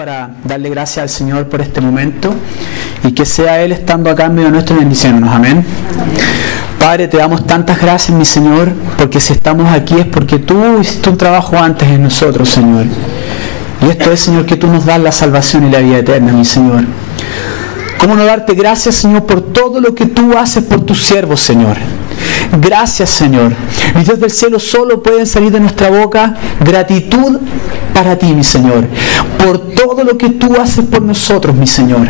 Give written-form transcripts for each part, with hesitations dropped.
para darle gracias al Señor por este momento y que sea Él estando acá en medio nuestro bendiciéndonos. Amén. Padre, te damos tantas gracias, mi Señor, porque si estamos aquí es porque tú hiciste un trabajo antes en nosotros, Señor. Y esto es, Señor, que tú nos das la salvación y la vida eterna, mi Señor. ¿Cómo no darte gracias, Señor, por todo lo que tú haces por tus siervos, Señor? Gracias, Señor. Mi Dios del cielo, solo pueden salir de nuestra boca gratitud para ti, mi Señor, por todo lo que tú haces por nosotros, mi Señor.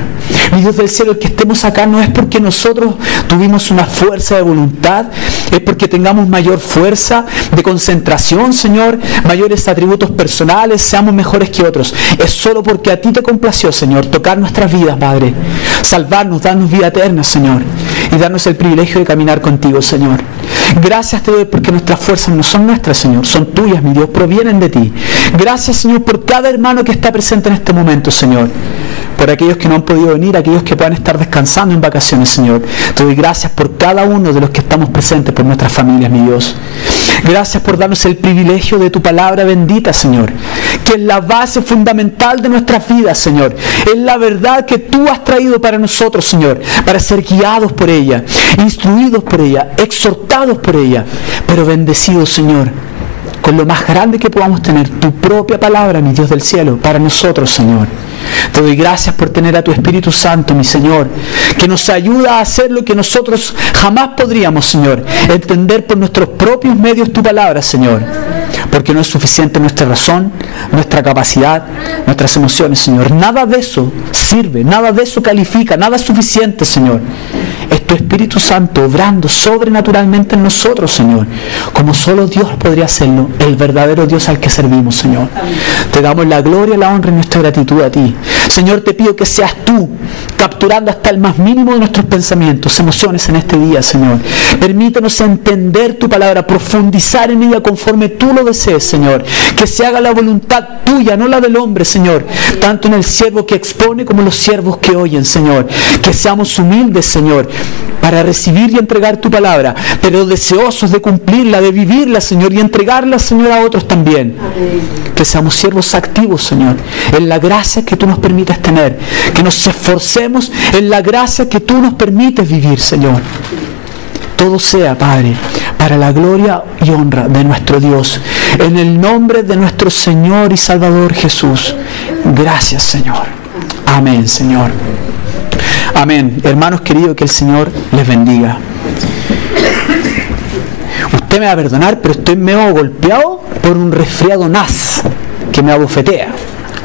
Mi Dios del cielo, el que estemos acá no es porque nosotros tuvimos una fuerza de voluntad, es porque tengamos mayor fuerza de concentración, Señor, mayores atributos personales, seamos mejores que otros. Es solo porque a ti te complació, Señor, tocar nuestras vidas, Padre, salvarnos, darnos vida eterna, Señor, y darnos el privilegio de caminar contigo, Señor. Gracias te doy porque nuestras fuerzas no son nuestras, Señor, son tuyas, mi Dios, provienen de ti. Gracias, Señor, por cada hermano que está presente en este momento, Señor. Por aquellos que no han podido venir, aquellos que puedan estar descansando en vacaciones, Señor. Te doy gracias por cada uno de los que estamos presentes, por nuestras familias, mi Dios. Gracias por darnos el privilegio de tu palabra bendita, Señor, que es la base fundamental de nuestras vidas, Señor. Es la verdad que tú has traído para nosotros, Señor, para ser guiados por ella, instruidos por ella, exhortados por ella, pero bendecidos, Señor, con lo más grande que podamos tener, tu propia palabra, mi Dios del cielo, para nosotros, Señor. Te doy gracias por tener a tu Espíritu Santo, mi Señor, que nos ayuda a hacer lo que nosotros jamás podríamos, Señor, entender por nuestros propios medios tu palabra, Señor, porque no es suficiente nuestra razón, nuestra capacidad, nuestras emociones, Señor. Nada de eso sirve, nada de eso califica, nada es suficiente, Señor. Es tu Espíritu Santo obrando sobrenaturalmente en nosotros, Señor, como solo Dios podría hacerlo, el verdadero Dios al que servimos, Señor. Te damos la gloria, la honra y nuestra gratitud a ti. Señor, te pido que seas tú capturando hasta el más mínimo de nuestros pensamientos, emociones en este día, Señor. Permítanos entender tu palabra, profundizar en ella conforme tú lo desees, Señor. Que se haga la voluntad tuya, no la del hombre, Señor, tanto en el siervo que expone como en los siervos que oyen, Señor. Que seamos humildes, Señor, para recibir y entregar tu palabra, pero deseosos de cumplirla, de vivirla, Señor, y entregarla, Señor, a otros también. Que seamos siervos activos, Señor, en la gracia que tú nos permites tener, que nos esforcemos en la gracia que tú nos permites vivir, Señor. Todo sea, Padre, para la gloria y honra de nuestro Dios, en el nombre de nuestro Señor y Salvador Jesús. Gracias, Señor. Amén, Señor. Amén. Hermanos queridos, que el Señor les bendiga. Usted me va a perdonar, pero estoy medio golpeado por un resfriado NAS que me abofetea,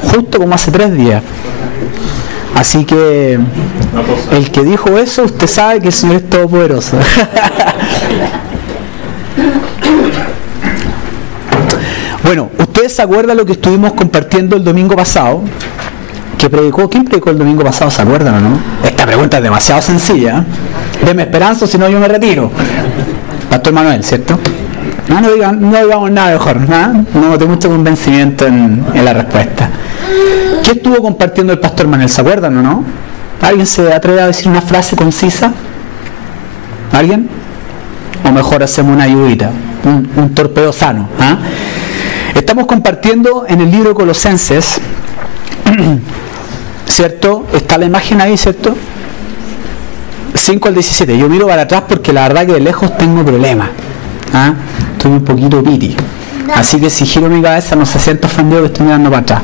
justo como hace 3 días. Así que el que dijo eso, usted sabe que el Señor es todopoderoso. Bueno, ustedes se acuerdan lo que estuvimos compartiendo el domingo pasado, que predicó. ¿Quién predicó el domingo pasado? ¿Se acuerdan o no? Esta pregunta es demasiado sencilla. Deme esperanza, si no yo me retiro. Pastor Manuel, ¿cierto? No digamos nada mejor, no tengo mucho convencimiento en la respuesta. ¿Qué estuvo compartiendo el Pastor Manuel? ¿Se acuerdan o no? ¿Alguien se atreve a decir una frase concisa? ¿Alguien? O mejor hacemos una ayudita, un torpeo sano. Estamos compartiendo en el libro de Colosenses, ¿cierto? Está la imagen ahí, ¿cierto? 5 al 17. Yo miro para atrás porque la verdad que de lejos tengo problemas. Estoy un poquito piti. Así que si giro mi cabeza no se sienta ofendido que estoy mirando para atrás.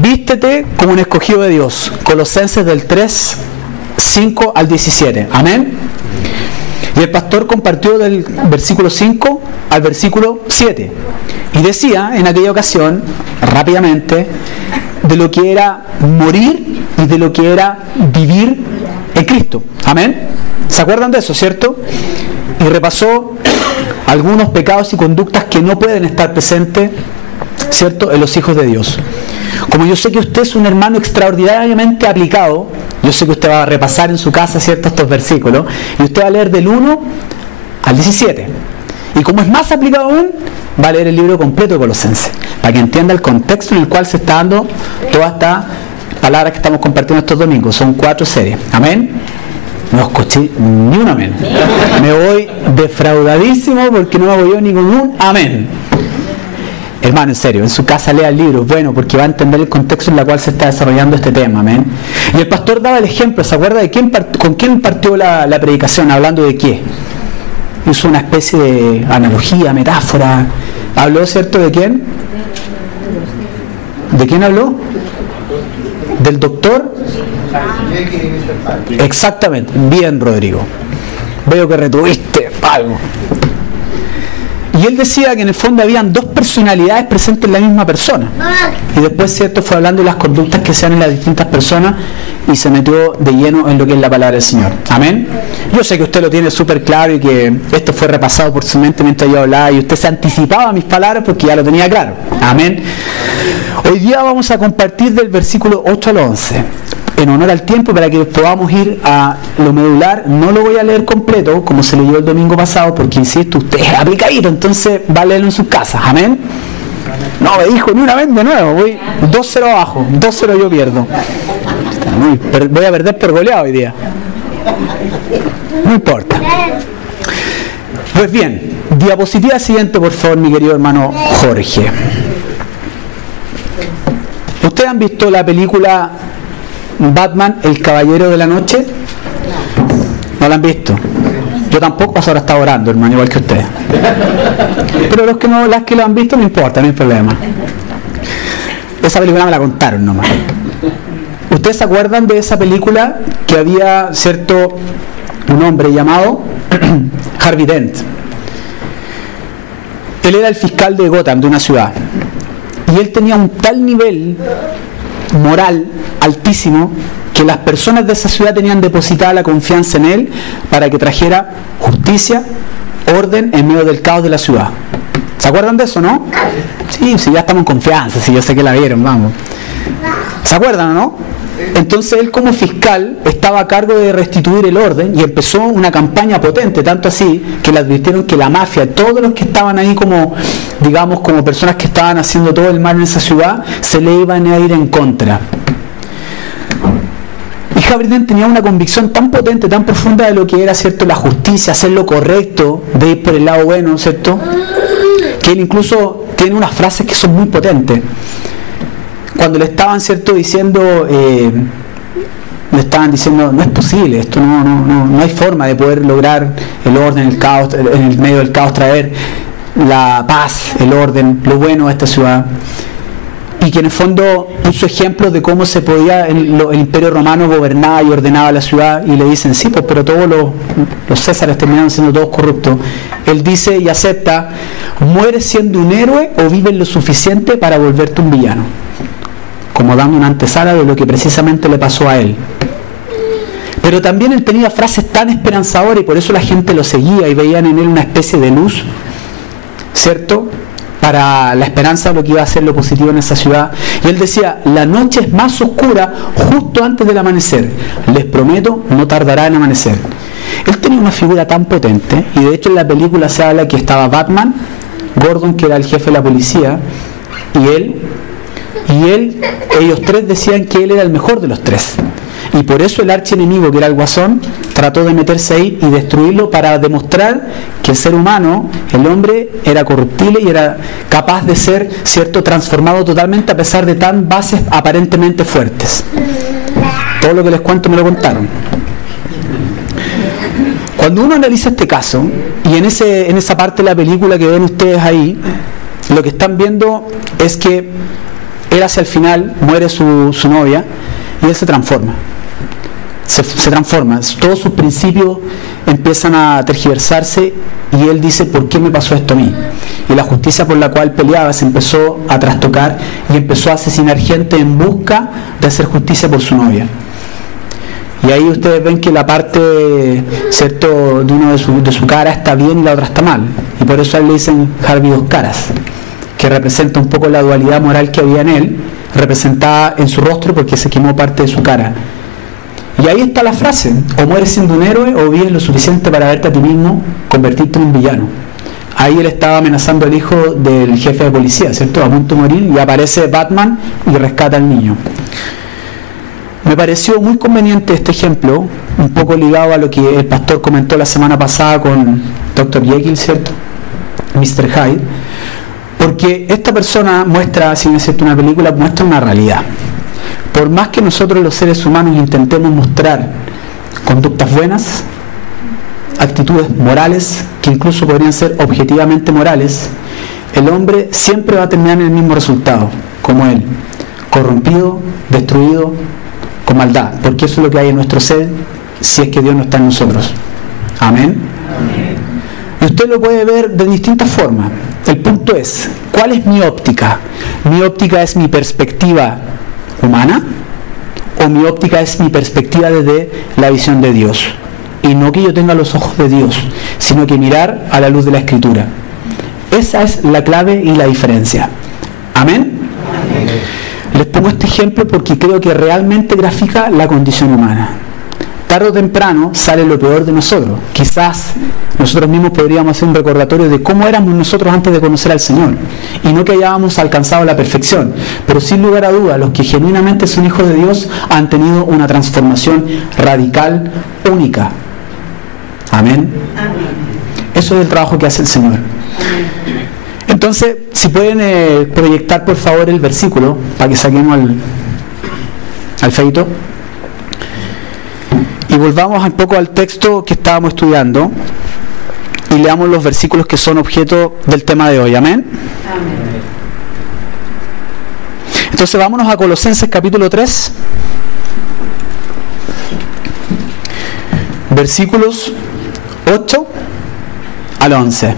Vístete como un escogido de Dios. Colosenses del 3, 5 al 17. Amén. Y el pastor compartió del versículo 5 al versículo 7. Y decía en aquella ocasión, rápidamente, de lo que era morir y de lo que era vivir en Cristo. Amén. ¿Se acuerdan de eso, cierto? Y repasó algunos pecados y conductas que no pueden estar presentes, ¿cierto?, en los hijos de Dios. Como yo sé que usted es un hermano extraordinariamente aplicado, yo sé que usted va a repasar en su casa, ¿cierto?, estos versículos, y usted va a leer del 1 al 17. Y como es más aplicado aún, va a leer el libro completo de Colosenses, para que entienda el contexto en el cual se está dando toda esta palabra que estamos compartiendo estos domingos. Son 4 series. Amén. No escuché ni un amén. Me voy defraudadísimo porque no me voy yo ningún amén. Hermano, en serio, en su casa lea el libro, bueno, porque va a entender el contexto en el cual se está desarrollando este tema, amén. Y el pastor daba el ejemplo, ¿se acuerda de con quién partió la predicación? ¿Hablando de qué? Hizo una especie de analogía, metáfora. ¿Habló, cierto, de quién? ¿De quién habló? ¿Del doctor? Exactamente, bien, Rodrigo. Veo que retuviste algo. Y él decía que en el fondo habían dos personalidades presentes en la misma persona. Y después, cierto, fue hablando de las conductas que se dan en las distintas personas y se metió de lleno en lo que es la palabra del Señor. Amén. Yo sé que usted lo tiene súper claro y que esto fue repasado por su mente mientras yo hablaba y usted se anticipaba a mis palabras porque ya lo tenía claro. Amén. Hoy día vamos a compartir del versículo 8 al 11. En honor al tiempo, para que podamos ir a lo medular. No lo voy a leer completo como se leyó el domingo pasado, porque insisto, usted es aplicadito, entonces va a leerlo en sus casas, amén. No me dijo ni una vez de nuevo, voy 2-0 abajo, 2-0 yo pierdo. Voy a perder por goleado hoy día. No importa. Pues bien, diapositiva siguiente, por favor, mi querido hermano Jorge. ¿Ustedes han visto la película Batman, el Caballero de la Noche? ¿No la han visto? Yo tampoco, paso ahora está orando, hermano, igual que ustedes. Pero los que no, las que lo han visto no importa, no hay problema. Esa película me la contaron nomás. ¿Ustedes se acuerdan de esa película que había, cierto, un hombre llamado Harvey Dent? Él era el fiscal de Gotham, de una ciudad. Y él tenía un tal nivel moral altísimo que las personas de esa ciudad tenían depositada la confianza en él para que trajera justicia, orden en medio del caos de la ciudad. ¿Se acuerdan de eso, no? Sí, ya estamos en confianza, sí, yo sé que la vieron, vamos. ¿Se acuerdan o no? Entonces él como fiscal estaba a cargo de restituir el orden y empezó una campaña potente, tanto así que le advirtieron que la mafia, todos los que estaban ahí como, digamos, como personas que estaban haciendo todo el mal en esa ciudad, se le iban a ir en contra. Y Harvey Dent tenía una convicción tan potente, tan profunda de lo que era, cierto, la justicia, hacer lo correcto, de ir por el lado bueno, cierto, que él incluso tiene unas frases que son muy potentes. Cuando le estaban, cierto, diciendo, le estaban diciendo, no es posible, esto no hay forma de poder lograr el orden, el caos, en el medio del caos traer la paz, el orden, lo bueno a esta ciudad. Y que en el fondo puso ejemplos de cómo se podía, el imperio romano gobernaba y ordenaba la ciudad, y le dicen, sí, pues, pero todos los césares terminaron siendo todos corruptos. Él dice y acepta, mueres siendo un héroe o vives lo suficiente para volverte un villano, como dando una antesala de lo que precisamente le pasó a él. Pero también él tenía frases tan esperanzadoras y por eso la gente lo seguía y veían en él una especie de luz, ¿cierto?, para la esperanza de lo que iba a ser lo positivo en esa ciudad. Y él decía, la noche es más oscura justo antes del amanecer, les prometo, no tardará en amanecer. Él tenía una figura tan potente, y de hecho en la película se habla que estaba Batman, Gordon, que era el jefe de la policía, y ellos tres decían que él era el mejor de los tres. Y por eso el archienemigo, que era el Guasón, trató de meterse ahí y destruirlo para demostrar que el ser humano, el hombre, era corruptible y era capaz de ser, cierto, transformado totalmente a pesar de tan bases aparentemente fuertes. Todo lo que les cuento me lo contaron. Cuando uno analiza este caso, y en esa parte de la película que ven ustedes ahí, lo que están viendo es que él hacia el final muere su novia y él se transforma. Se transforma, todos sus principios empiezan a tergiversarse y él dice, ¿por qué me pasó esto a mí? Y la justicia por la cual peleaba se empezó a trastocar y empezó a asesinar gente en busca de hacer justicia por su novia. Y ahí ustedes ven que la parte, cierto, de uno de su cara está bien y la otra está mal. Y por eso a él le dicen Harvey dos caras, que representa un poco la dualidad moral que había en él, representada en su rostro porque se quemó parte de su cara. Y ahí está la frase, o mueres siendo un héroe o vives lo suficiente para verte a ti mismo convertirte en un villano. Ahí él estaba amenazando al hijo del jefe de policía, ¿cierto?, a punto de morir, y aparece Batman y rescata al niño. Me pareció muy conveniente este ejemplo, un poco ligado a lo que el pastor comentó la semana pasada con Dr. Jekyll, ¿cierto?, Mr. Hyde, Porque esta persona muestra, si no es cierto una película, muestra una realidad. Por más que nosotros los seres humanos intentemos mostrar conductas buenas, actitudes morales, que incluso podrían ser objetivamente morales, el hombre siempre va a terminar en el mismo resultado, como él, corrompido, destruido, con maldad, porque eso es lo que hay en nuestro ser, si es que Dios no está en nosotros. Amén. Y usted lo puede ver de distintas formas. El punto es, ¿cuál es mi óptica? ¿Mi óptica es mi perspectiva humana? ¿O mi óptica es mi perspectiva desde la visión de Dios? Y no que yo tenga los ojos de Dios, sino que mirar a la luz de la Escritura. Esa es la clave y la diferencia. ¿Amén? Amén. Les pongo este ejemplo porque creo que realmente grafica la condición humana. Tarde o temprano sale lo peor de nosotros. Quizás nosotros mismos podríamos hacer un recordatorio de cómo éramos nosotros antes de conocer al Señor. Y no que hayamos alcanzado la perfección, pero sin lugar a dudas, los que genuinamente son hijos de Dios han tenido una transformación radical, única. Amén. Amén. Eso es el trabajo que hace el Señor. Entonces, si pueden proyectar por favor el versículo para que saquemos al feito y volvamos un poco al texto que estábamos estudiando y leamos los versículos que son objeto del tema de hoy. Amén. Amén. Entonces vámonos a Colosenses capítulo 3, versículos 8 al 11.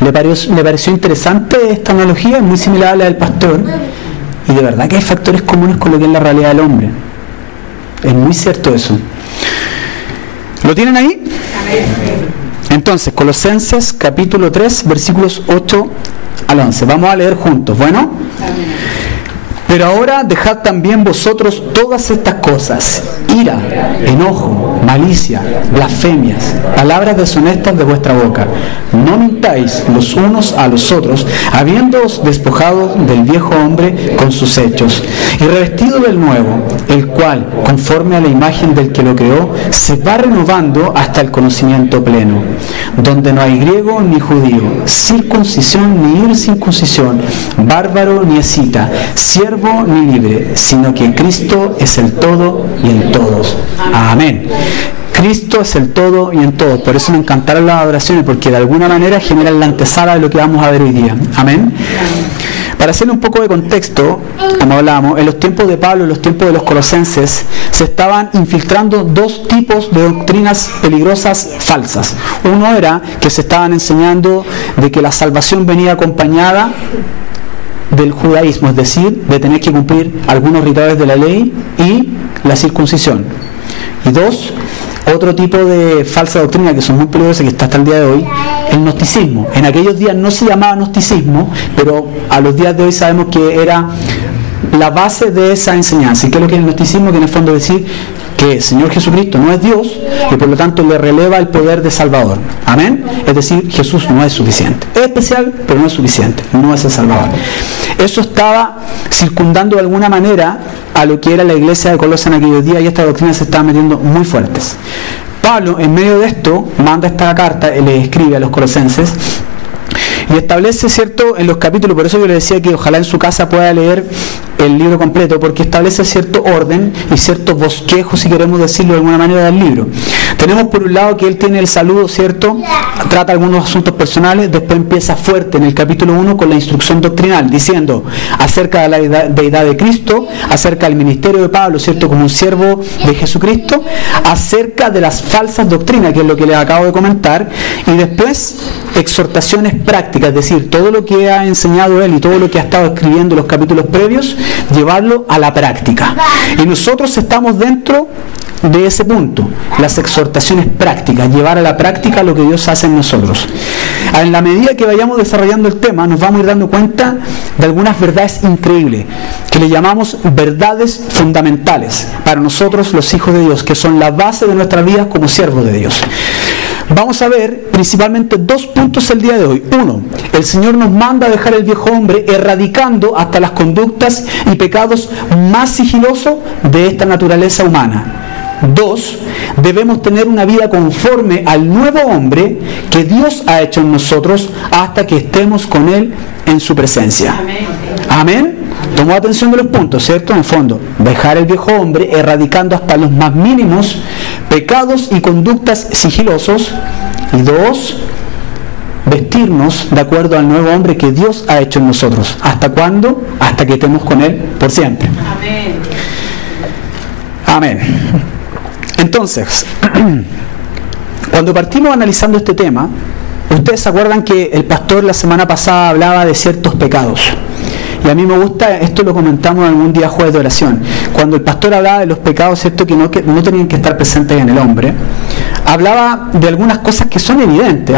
¿Le pareció interesante esta analogía? Es muy similar a la del pastor, y de verdad que hay factores comunes con lo que es la realidad del hombre. Es muy cierto eso. ¿Lo tienen ahí? Entonces, Colosenses capítulo 3, versículos 8 al 11. Vamos a leer juntos. ¿Bueno? Pero ahora dejad también vosotros todas estas cosas: ira, enojo, malicia, blasfemias, palabras deshonestas de vuestra boca. No mintáis los unos a los otros, habiéndoos despojado del viejo hombre con sus hechos, y revestido del nuevo, el cual, conforme a la imagen del que lo creó, se va renovando hasta el conocimiento pleno, donde no hay griego ni judío, circuncisión ni incircuncisión, bárbaro ni escita, siervo ni libre, sino que Cristo es el todo y en todos. Amén. Cristo es el todo y en todos. Por eso me encantaron las adoraciones, porque de alguna manera generan la antesala de lo que vamos a ver hoy día. Amén. Para hacerle un poco de contexto, como hablábamos, en los tiempos de Pablo, en los tiempos de los colosenses, se estaban infiltrando dos tipos de doctrinas peligrosas falsas. Uno era que se estaban enseñando de que la salvación venía acompañada del judaísmo, es decir, de tener que cumplir algunos rituales de la ley y la circuncisión. Y dos, otro tipo de falsa doctrina que son muy peligrosas, que está hasta el día de hoy, el gnosticismo. En aquellos días no se llamaba gnosticismo, pero a los días de hoy sabemos que era la base de esa enseñanza. ¿Y qué es lo que es el gnosticismo? Que en el fondo es decir que el Señor Jesucristo no es Dios y por lo tanto le releva el poder de Salvador. Amén. Es decir, Jesús no es suficiente. Es especial, pero no es suficiente. No es el Salvador. Eso estaba circundando de alguna manera a lo que era la iglesia de Colosas en aquellos días, y esta doctrina se estaba metiendo muy fuertes. Pablo, en medio de esto, manda esta carta, le escribe a los colosenses y establece, ¿cierto?, en los capítulos. Por eso yo le decía que ojalá en su casa pueda leer el libro completo, porque establece cierto orden y cierto bosquejo, si queremos decirlo de alguna manera, del libro. Tenemos por un lado que él tiene el saludo, ¿cierto?, trata algunos asuntos personales, después empieza fuerte en el capítulo 1 con la instrucción doctrinal, diciendo acerca de la deidad de Cristo, acerca del ministerio de Pablo, ¿cierto?, como un siervo de Jesucristo, acerca de las falsas doctrinas, que es lo que les acabo de comentar, y después exhortaciones prácticas, es decir, todo lo que ha enseñado él y todo lo que ha estado escribiendo en los capítulos previos, llevarlo a la práctica. Y nosotros estamos dentro de ese punto, las exhortaciones prácticas, llevar a la práctica lo que Dios hace en nosotros. En la medida que vayamos desarrollando el tema, nos vamos a ir dando cuenta de algunas verdades increíbles, que le llamamos verdades fundamentales para nosotros los hijos de Dios, que son la base de nuestra vida como siervos de Dios. Vamos a ver principalmente dos puntos el día de hoy. Uno, el Señor nos manda a dejar el viejo hombre, erradicando hasta las conductas y pecados más sigilosos de esta naturaleza humana. 2, debemos tener una vida conforme al nuevo hombre que Dios ha hecho en nosotros hasta que estemos con Él en su presencia. Amén. Tomó atención de los puntos, ¿cierto? En el fondo, dejar el viejo hombre, erradicando hasta los más mínimos pecados y conductas sigilosos. Y 2, vestirnos de acuerdo al nuevo hombre que Dios ha hecho en nosotros. ¿Hasta cuándo? Hasta que estemos con Él por siempre. Amén. Amén. Entonces, cuando partimos analizando este tema, ustedes se acuerdan que el pastor la semana pasada hablaba de ciertos pecados. Y a mí me gusta, esto lo comentamos en un día jueves de oración, cuando el pastor hablaba de los pecados, ¿cierto?, que no tenían que estar presentes en el hombre, hablaba de algunas cosas que son evidentes.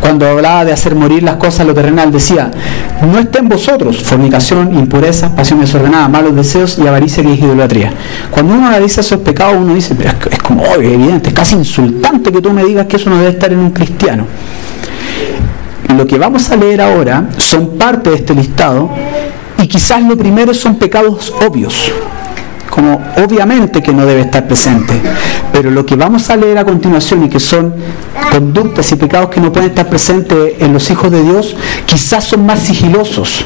Cuando hablaba de hacer morir las cosas, lo terrenal, decía, no está en vosotros fornicación, impureza, pasión desordenada, malos deseos y avaricia, que es idolatría. Cuando uno analiza esos pecados, uno dice, pero es como evidente, es casi insultante que tú me digas que eso no debe estar en un cristiano. Lo que vamos a leer ahora son parte de este listado, y quizás lo primero son pecados obvios, como obviamente que no debe estar presente, pero lo que vamos a leer a continuación, y que son conductas y pecados que no pueden estar presentes en los hijos de Dios, quizás son más sigilosos,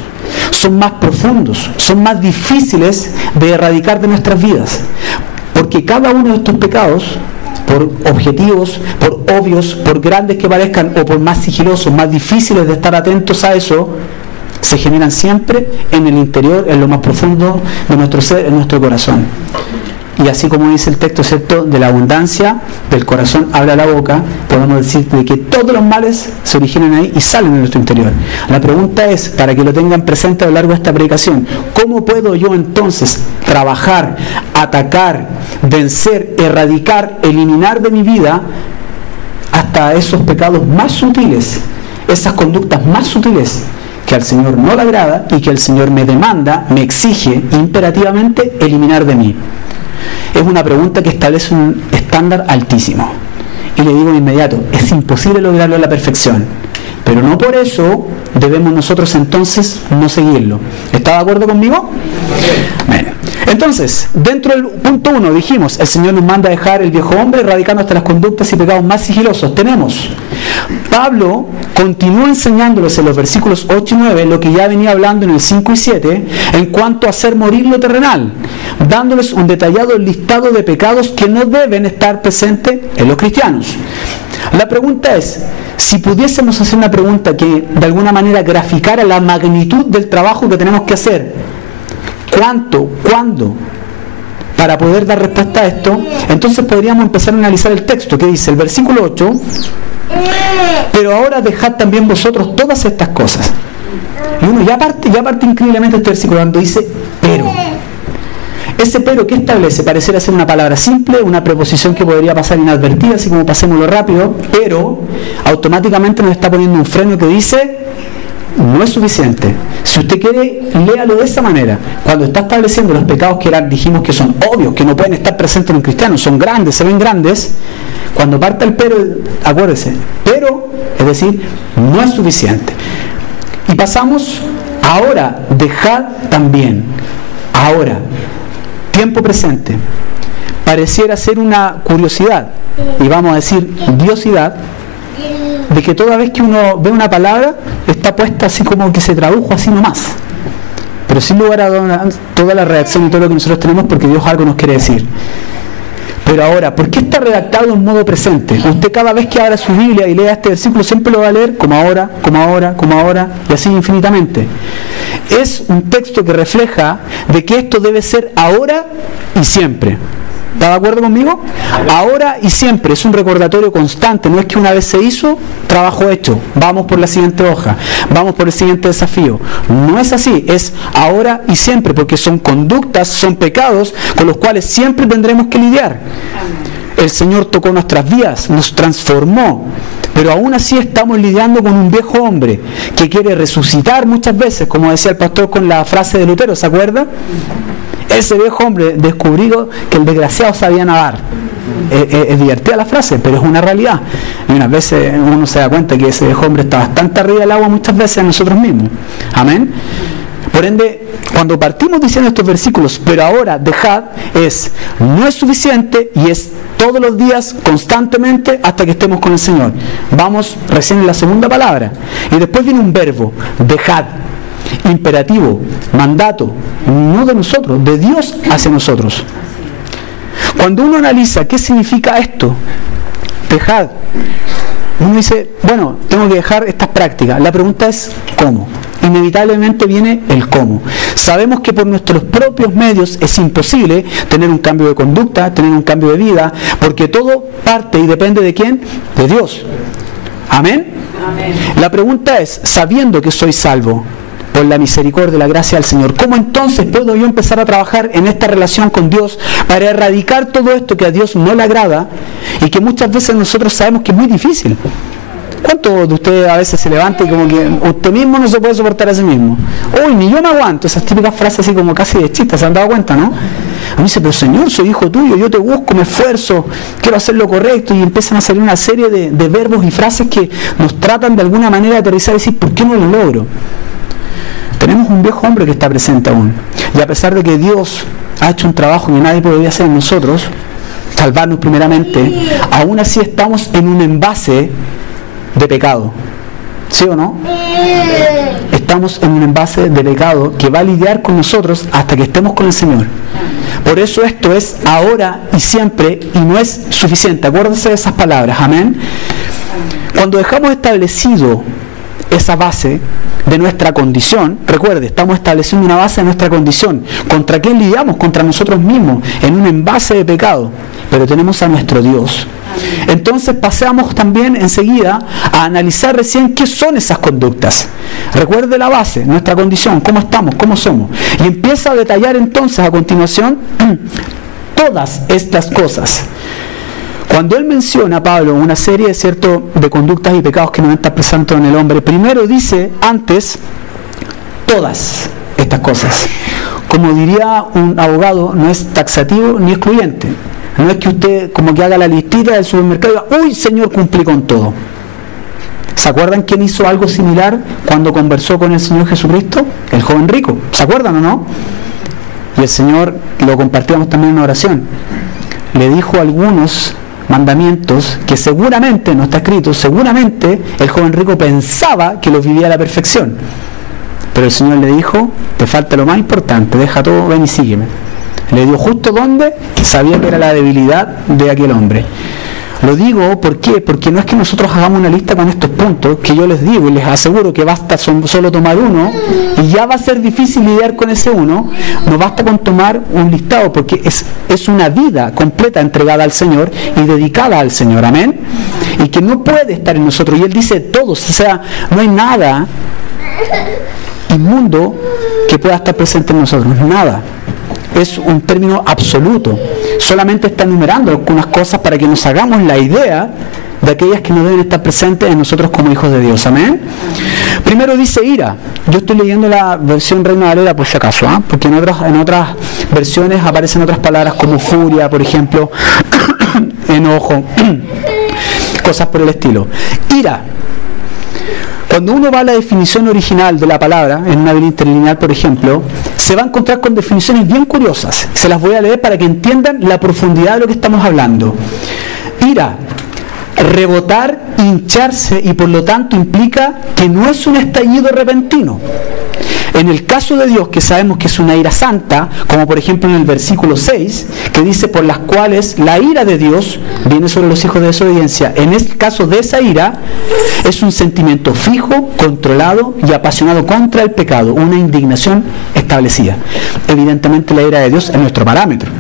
son más profundos, son más difíciles de erradicar de nuestras vidas, porque cada uno de estos pecados, por objetivos, por obvios, por grandes que parezcan, o por más sigilosos, más difíciles de estar atentos a eso, se generan siempre en el interior, en lo más profundo de nuestro ser, en nuestro corazón. Y así como dice el texto, ¿cierto?, de la abundancia del corazón habla la boca, podemos decir de que todos los males se originan ahí y salen de nuestro interior. La pregunta es, para que lo tengan presente a lo largo de esta predicación, ¿cómo puedo yo entonces trabajar, atacar, vencer, erradicar, eliminar de mi vida hasta esos pecados más sutiles, esas conductas más sutiles que al Señor no le agrada y que el Señor me demanda, me exige imperativamente eliminar de mí? Es una pregunta que establece un estándar altísimo. Y le digo de inmediato, es imposible lograrlo a la perfección. Pero no por eso debemos nosotros entonces no seguirlo. ¿Está de acuerdo conmigo? Bueno, entonces, dentro del punto 1 dijimos, el Señor nos manda a dejar el viejo hombre, erradicando hasta las conductas y pecados más sigilosos. Tenemos, Pablo continúa enseñándoles en los versículos 8 y 9 lo que ya venía hablando en el 5 y 7 en cuanto a hacer morir lo terrenal, dándoles un detallado listado de pecados que no deben estar presentes en los cristianos. La pregunta es, si pudiésemos hacer una pregunta que de alguna manera graficara la magnitud del trabajo que tenemos que hacer, ¿cuánto? ¿Cuándo? Para poder dar respuesta a esto, entonces podríamos empezar a analizar el texto que dice el versículo 8, pero ahora dejad también vosotros todas estas cosas. Y uno ya parte increíblemente este versículo cuando dice pero. Ese pero que establece pareciera ser una palabra simple, una preposición que podría pasar inadvertida, así como pasémoslo rápido, pero automáticamente nos está poniendo un freno que dice no es suficiente. Si usted quiere, léalo de esa manera. Cuando está estableciendo los pecados que dijimos que son obvios, que no pueden estar presentes en un cristiano, son grandes, se ven grandes, cuando parta el pero, acuérdese, pero, es decir, no es suficiente. Y pasamos, ahora, dejad también, ahora, tiempo presente. Pareciera ser una curiosidad, y vamos a decir diosidad, de que toda vez que uno ve una palabra está puesta así como que se tradujo así nomás, pero sin lugar a toda la reacción y todo lo que nosotros tenemos, porque Dios algo nos quiere decir. Pero ahora, ¿por qué está redactado en modo presente? Usted cada vez que abra su Biblia y lea este versículo siempre lo va a leer como ahora, como ahora, como ahora, y así infinitamente. Es un texto que refleja de que esto debe ser ahora y siempre. ¿Está de acuerdo conmigo? Ahora y siempre, es un recordatorio constante, no es que una vez se hizo, trabajo hecho, vamos por la siguiente hoja, vamos por el siguiente desafío. No es así, es ahora y siempre, porque son conductas, son pecados con los cuales siempre tendremos que lidiar. El Señor tocó nuestras vidas, nos transformó, pero aún así estamos lidiando con un viejo hombre que quiere resucitar muchas veces, como decía el pastor con la frase de Lutero, ¿se acuerda? Ese viejo hombre descubrió que el desgraciado sabía nadar. Es divertida la frase, pero es una realidad. Y unas veces uno se da cuenta que ese viejo hombre está bastante arriba del agua muchas veces a nosotros mismos. Amén. Por ende, cuando partimos diciendo estos versículos, pero ahora dejad, no es suficiente y es todos los días, constantemente, hasta que estemos con el Señor. Vamos recién en la segunda palabra. Y después viene un verbo, dejad. Imperativo, mandato, no de nosotros, de Dios hacia nosotros. Cuando uno analiza qué significa esto, dejad, uno dice, bueno, tengo que dejar estas prácticas. La pregunta es, ¿cómo? Inevitablemente viene el cómo. Sabemos que por nuestros propios medios es imposible tener un cambio de conducta, tener un cambio de vida, porque todo parte y depende de ¿quién? De Dios. ¿Amén? Amén. La pregunta es, sabiendo que soy salvo por la misericordia y la gracia del Señor, ¿cómo entonces puedo yo empezar a trabajar en esta relación con Dios para erradicar todo esto que a Dios no le agrada y que muchas veces nosotros sabemos que es muy difícil? ¿Cuántos de ustedes a veces se levantan y como que usted mismo no se puede soportar a sí mismo? Uy, ni yo me aguanto. Esas típicas frases así como casi de chiste, ¿se han dado cuenta, no? A mí dice, pero Señor, soy hijo tuyo, yo te busco, me esfuerzo, quiero hacer lo correcto, y empiezan a salir una serie de verbos y frases que nos tratan de alguna manera de aterrizar y decir, ¿por qué no lo logro? Tenemos un viejo hombre que está presente aún, y a pesar de que Dios ha hecho un trabajo que nadie podría hacer en nosotros, salvarnos primeramente, aún así estamos en un envase de pecado. ¿Sí o no? Estamos en un envase de pecado que va a lidiar con nosotros hasta que estemos con el Señor. Por eso esto es ahora y siempre, y no es suficiente. Acuérdense de esas palabras, amén. Cuando dejamos establecido esa base de nuestra condición, recuerde, estamos estableciendo una base de nuestra condición. ¿Contra quién lidiamos? Contra nosotros mismos, en un envase de pecado. Pero tenemos a nuestro Dios. Entonces pasamos también enseguida a analizar recién qué son esas conductas. Recuerde la base, nuestra condición, cómo estamos, cómo somos. Y empieza a detallar entonces a continuación todas estas cosas. Cuando él menciona, Pablo, una serie de conductas y pecados que no están presentes en el hombre, primero dice antes todas estas cosas. Como diría un abogado, no es taxativo ni excluyente. No es que usted como que haga la listita del supermercado y diga, uy, Señor, cumplí con todo. ¿Se acuerdan quién hizo algo similar cuando conversó con el Señor Jesucristo? El joven rico. ¿Se acuerdan o no? Y el Señor, lo compartíamos también en una oración, le dijo algunos mandamientos que seguramente, no está escrito, seguramente el joven rico pensaba que los vivía a la perfección. Pero el Señor le dijo, te falta lo más importante, deja todo, ven y sígueme. Le dio justo donde sabía que era la debilidad de aquel hombre. Lo digo, ¿por qué? Porque no es que nosotros hagamos una lista con estos puntos, que yo les digo y les aseguro que basta solo tomar uno, y ya va a ser difícil lidiar con ese uno. No basta con tomar un listado, porque es una vida completa entregada al Señor y dedicada al Señor, amén. Y que no puede estar en nosotros, y Él dice todos, o sea, no hay nada inmundo que pueda estar presente en nosotros, nada. Es un término absoluto. Solamente está enumerando algunas cosas para que nos hagamos la idea de aquellas que no deben estar presentes en nosotros como hijos de Dios. Amén. Primero dice ira. Yo estoy leyendo la versión Reina Valera por si acaso, porque en otras versiones aparecen otras palabras como furia, por ejemplo, enojo, cosas por el estilo. Ira. Cuando uno va a la definición original de la palabra, en una Biblia interlineal, por ejemplo, se va a encontrar con definiciones bien curiosas. Se las voy a leer para que entiendan la profundidad de lo que estamos hablando. Ira, rebotar, hincharse, y por lo tanto implica que no es un estallido repentino. En el caso de Dios, que sabemos que es una ira santa, como por ejemplo en el versículo 6, que dice por las cuales la ira de Dios viene sobre los hijos de desobediencia. En el caso de esa ira, es un sentimiento fijo, controlado y apasionado contra el pecado, una indignación establecida. Evidentemente la ira de Dios es nuestro parámetro.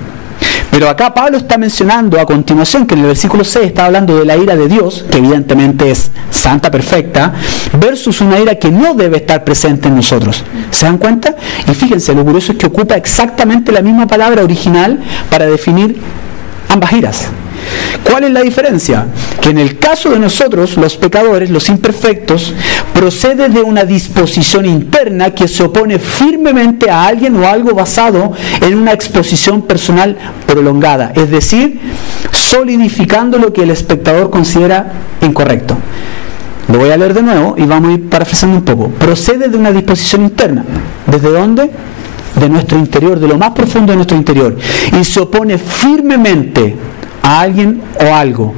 Pero acá Pablo está mencionando a continuación que en el versículo 6 está hablando de la ira de Dios, que evidentemente es santa, perfecta, versus una ira que no debe estar presente en nosotros. ¿Se dan cuenta? Y fíjense, lo curioso es que ocupa exactamente la misma palabra original para definir ambas iras. ¿Cuál es la diferencia? Que en el caso de nosotros, los pecadores, los imperfectos, procede de una disposición interna que se opone firmemente a alguien o algo basado en una exposición personal prolongada, es decir, solidificando lo que el espectador considera incorrecto. Lo voy a leer de nuevo y vamos a ir parafraseando un poco. Procede de una disposición interna. ¿Desde dónde? De nuestro interior, de lo más profundo de nuestro interior. Y se opone firmemente a alguien o algo,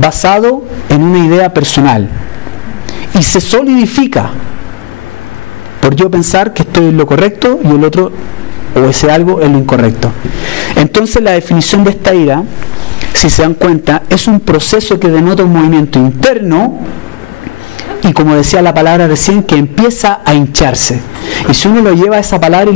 basado en una idea personal. Y se solidifica por yo pensar que estoy en lo correcto y el otro, o ese algo, en lo incorrecto. Entonces la definición de esta ira, si se dan cuenta, es un proceso que denota un movimiento interno y, como decía la palabra recién, que empieza a hincharse. Y si uno lo lleva a esa palabra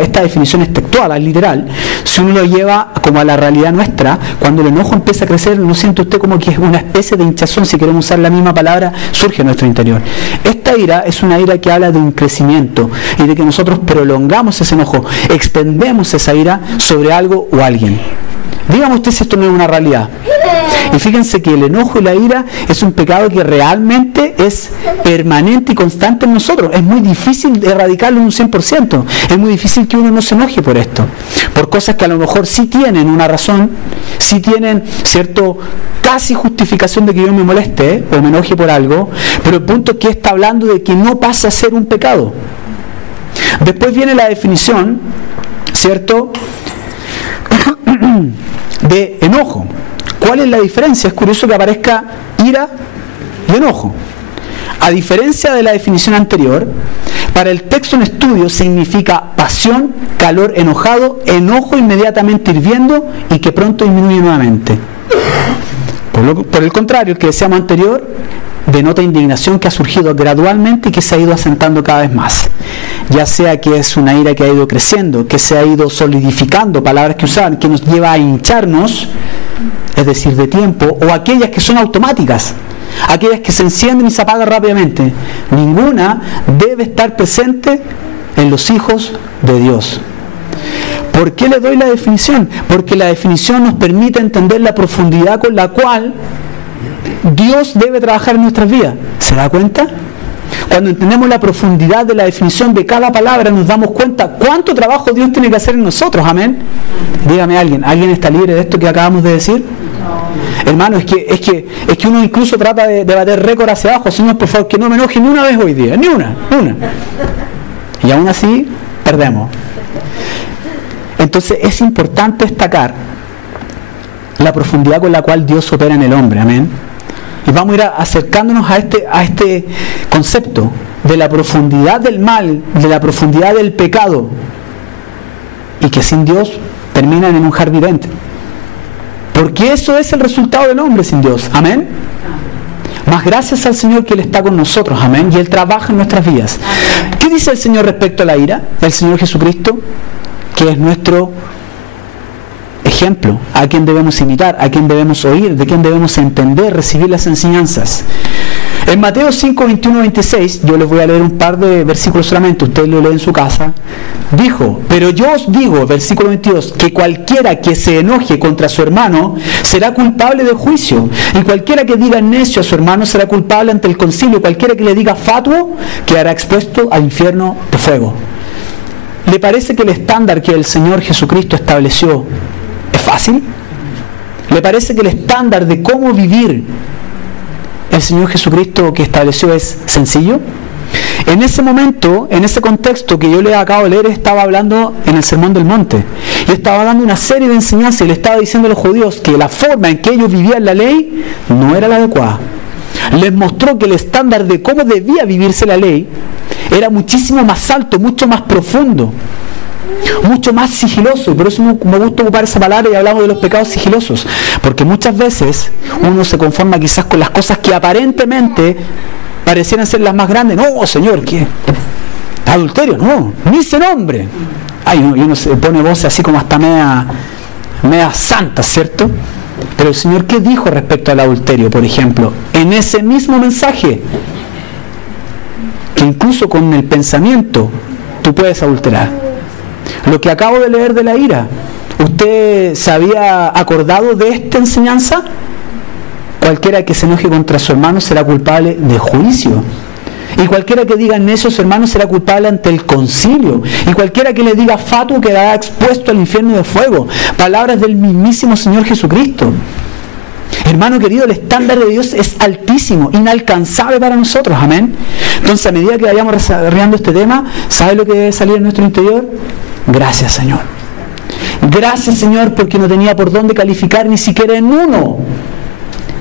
esta definición es textual, es literal, si uno lo lleva como a la realidad nuestra, cuando el enojo empieza a crecer, ¿no siente usted como que es una especie de hinchazón? Si queremos usar la misma palabra, surge en nuestro interior. Esta ira es una ira que habla de un crecimiento y de que nosotros prolongamos ese enojo, extendemos esa ira sobre algo o alguien. Dígame usted si esto no es una realidad. Y fíjense que el enojo y la ira es un pecado que realmente es permanente y constante en nosotros. Es muy difícil erradicarlo en un 100%. Es muy difícil que uno no se enoje por esto. Por cosas que a lo mejor sí tienen una razón, sí tienen cierto casi justificación de que yo me moleste o me enoje por algo, pero el punto es que está hablando de que no pasa a ser un pecado. Después viene la definición, ¿cierto?, de enojo. ¿Cuál es la diferencia? Es curioso que aparezca ira y enojo. A diferencia de la definición anterior, para el texto en estudio significa pasión, calor enojado, enojo inmediatamente hirviendo y que pronto disminuye nuevamente. Por el contrario, el que decíamos anterior denota indignación que ha surgido gradualmente y que se ha ido asentando cada vez más. Ya sea que es una ira que ha ido creciendo, que se ha ido solidificando, palabras que usaban, que nos lleva a hincharnos, es decir, de tiempo, o aquellas que son automáticas, aquellas que se encienden y se apagan rápidamente. Ninguna debe estar presente en los hijos de Dios. ¿Por qué le doy la definición? Porque la definición nos permite entender la profundidad con la cual Dios debe trabajar en nuestras vidas. ¿Se da cuenta? Cuando entendemos la profundidad de la definición de cada palabra, nos damos cuenta cuánto trabajo Dios tiene que hacer en nosotros. Amén. Dígame ¿alguien está libre de esto que acabamos de decir? No. Hermano, es que uno incluso trata de bater récord hacia abajo. Señor, por favor, que no me enoje ni una vez hoy día, ni una. Y aún así, perdemos. Entonces es importante destacar la profundidad con la cual Dios opera en el hombre. Amén. Y vamos a ir acercándonos a este concepto de la profundidad del mal, de la profundidad del pecado, y que sin Dios terminan en un jardín vivente. Porque eso es el resultado del hombre sin Dios. Amén. Más gracias al Señor que Él está con nosotros. Amén. Y Él trabaja en nuestras vidas. ¿Qué dice el Señor respecto a la ira? El Señor Jesucristo, que es nuestro ejemplo, a quien debemos imitar, a quien debemos oír, de quien debemos entender, recibir las enseñanzas. En Mateo 5, 21, 26, yo les voy a leer un par de versículos solamente, ustedes lo leen en su casa. Dijo, pero yo os digo, versículo 22, que cualquiera que se enoje contra su hermano será culpable de juicio, y cualquiera que diga necio a su hermano será culpable ante el concilio, cualquiera que le diga fatuo quedará expuesto al infierno de fuego. ¿Le parece que el estándar que el Señor Jesucristo estableció es fácil? ¿Le parece que el estándar de cómo vivir el Señor Jesucristo que estableció es sencillo? En ese momento, en ese contexto que yo le acabo de leer, estaba hablando en el Sermón del Monte y estaba dando una serie de enseñanzas y le estaba diciendo a los judíos que la forma en que ellos vivían la ley no era la adecuada. Les mostró que el estándar de cómo debía vivirse la ley era muchísimo más alto, mucho más profundo, mucho más sigiloso. Y por eso me gusta ocupar esa palabra y hablamos de los pecados sigilosos, porque muchas veces uno se conforma quizás con las cosas que aparentemente parecieran ser las más grandes. No, Señor, ¿qué? Adulterio, no, ni ese nombre. Y uno se pone voces así como hasta media santa, ¿cierto? Pero el Señor, ¿qué dijo respecto al adulterio, por ejemplo? En ese mismo mensaje, que incluso con el pensamiento tú puedes adulterar. Lo que acabo de leer de la ira, ¿usted se había acordado de esta enseñanza? Cualquiera que se enoje contra su hermano será culpable de juicio. Y cualquiera que diga necio a su hermano será culpable ante el concilio. Y cualquiera que le diga fatuo quedará expuesto al infierno de fuego. Palabras del mismísimo Señor Jesucristo. Hermano querido, el estándar de Dios es altísimo, inalcanzable para nosotros, amén. Entonces, a medida que vayamos desarrollando este tema, ¿sabe lo que debe salir en nuestro interior? Gracias, Señor. Gracias, Señor, porque no tenía por dónde calificar ni siquiera en uno